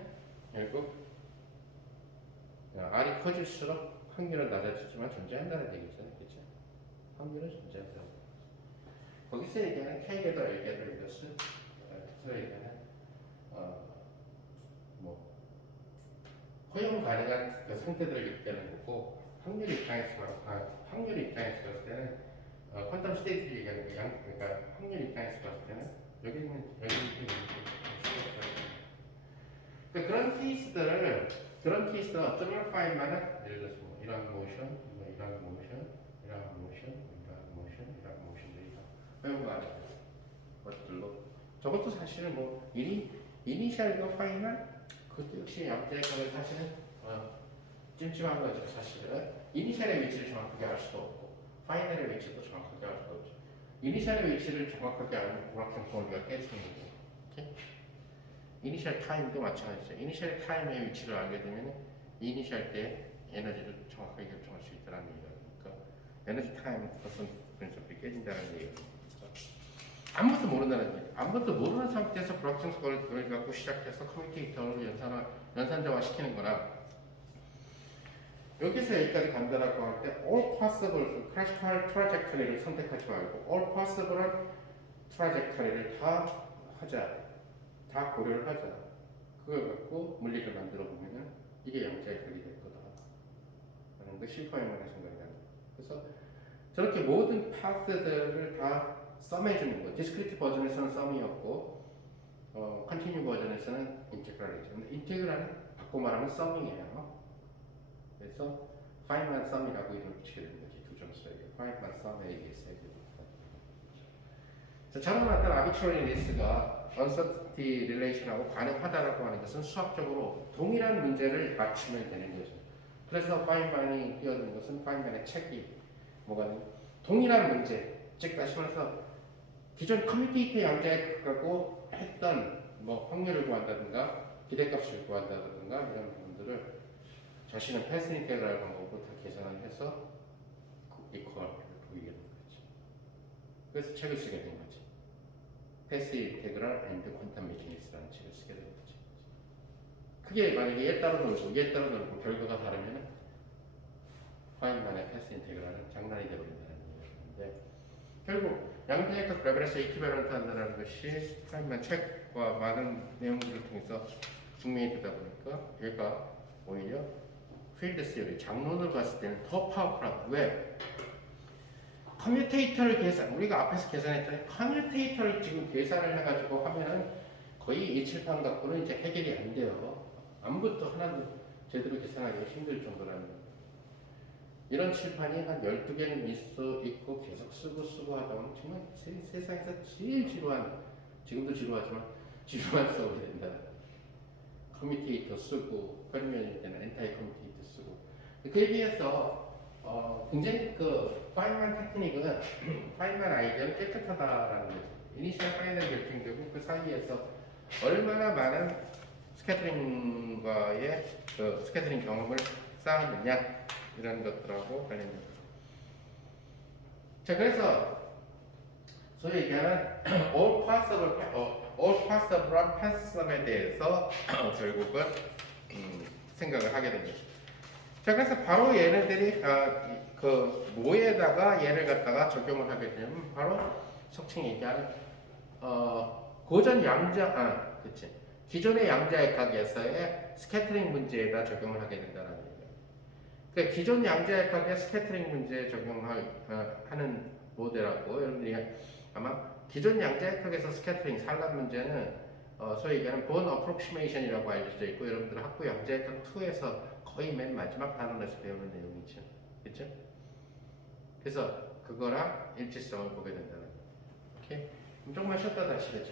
결국 r이 커질수록 확률은 낮아지지만 존재한다는 얘기잖아요. 그렇죠? 확률은 존재한다. 거기서 얘기하는 K궤도, L궤도 이것은 그래서 얘기하는 뭐 허용 가능한 그 상태들을 얘기하는 거고 확률 입장에서 봤을 때는 퀀텀 스테이트를 얘기하는 거 그러니까 확률 입장에서 봤을 때는 여기는 그런 케이스들을 observer 파일만은 예를 들어서 뭐 이런 모션, 이런 모션들이 다 허용가 것들로 저것도 사실은 뭐 이니셜과 파이널 그것도 역시 양자역학은 사실은 찜찜한 거죠. 사실은 이니셜의 위치를 정확하게 알 수도 없고 파이널의 위치도 정확하게 알 수도 없죠. 이니셜의 위치를 정확하게 알면 불확정성 원리가 깨지는 거고 이니셜 타임도 마찬가지죠. 이니셜 타임의 위치를 알게 되면 이니셜 때 에너지를 정확하게 결정할 수 있다는 얘기니까 에너지 타임 퍼슨 프린서플이 깨진다는 얘기죠. 아무것도 모른다는 얘기. 아무것도 모르는 상태에서 불확정성 원리를 갖고 시작해서 커뮤니케이터로 연산자화 시키는 거나 여기서 여기까지 간다라고 할 때 all possible classical trajectory를 선택하지 말고 all possible trajectory를 다 하자. 다 고려를 하자. 그걸 갖고 물리를 만들어 보면은 이게 양자역학이 될 거다. 라는 거 실퍼에만의 생각이 납니다. 그래서 저렇게 모든 파스들을 다 썸해주는 거. 디스크리트 버전에서는 썸이었고 컨티뉴 버전에서는 인테그랄이죠. 근데 인테그랄은 바꿔 말하면 썸이에요. 그래서 파인만 썸이라고 이름을 붙이게 되는 거지. 두 점수에게 파인만 썸에 의해서. 저런 어떤 arbitrariness가 uncertainty relation하고 관용하다라고 하는 것은 수학적으로 동일한 문제를 맞추면 되는 거죠. 그래서 파인만이 끼어든 것은 파인만의 책이 뭐가 되냐? 동일한 문제, 즉 다시 말해서 기존 커뮤테이터 양자에 갖고 했던 뭐 확률을 구한다든가 기대값을 구한다든가 이런 부분들을 자신은 패스 인테그랄 방법으로 다 계산을 해서 이퀄을 보이게 되는 거죠. 그래서 책을 쓰게 된 거지. 패스 인테그랄 앤드 퀀텀 메커니스라는 책을 쓰게 된 거지. 그게 만약에 얘 따로 놀고 얘 따로 놀고 결과가 다르면 파인만의 패스 인테그랄은 장난이 되어버린다는 얘기인데 결국 양자역학 레벨에서 이퀴밸런트 한다는 것이 파인만 책과 많은 내용들을 통해서 증명이 되다 보니까 얘가 오히려 필드 시어리 장론을 봤을 때는 더 파워풀하다. 왜? 커뮤테이터를 계산, 우리가 앞에서 계산했잖아요. 커뮤테이터를 지금 계산을 해가지고 하면은 거의 이 칠판 갖고는 이제 해결이 안 돼요. 아무것도 하나도 제대로 계산하기가 힘들 정도라는 거예요. 이런 칠판이 한 12개는 있고 계속 쓰고 하다 보면 정말 세상에서 제일 지루한, 지금도 지루하지만 지루한 수업이 된다. 커뮤테이터 쓰고, 페르미언일 때는 엔타이 커뮤테이터 쓰고. 그에 비해서 굉장히 그 파인만 테크닉은 파인만 아이디어는 깨끗하다라는 거죠. 이니셜 파이널 결정되고 그 사이에서 얼마나 많은 스캐터링과의 그 스캐터링 경험을 쌓았느냐 이런 것들하고 관련된 거죠. 자, 그래서 소위 얘기하는 all possible 패스썸에 대해서 결국은 생각을 하게 됩니다. 자, 그래서 바로 얘네들이 그 뭐에다가 얘를 갖다가 적용을 하게 되면 바로 속칭 얘기하는 고전 양자 그치 기존의 양자역학에서의 스캐터링 문제에다 적용을 하게 된다는 얘기예요. 그러니까 기존 양자역학의 스캐터링 문제에 적용하는 모델하고 여러분들이 아마 기존 양자역학에서 스캐터링 산란 문제는 소위 얘기하는 본 어프록시메이션이라고 알려져 있고 여러분들 학부 양자역학 2에서 거의 맨 마지막 단원에서 배우는 내용이죠. 그렇죠? 그래서 그거랑 일치성을 보게 된다는 거예요. 오케이? 조금만 쉬었다 다시 하죠.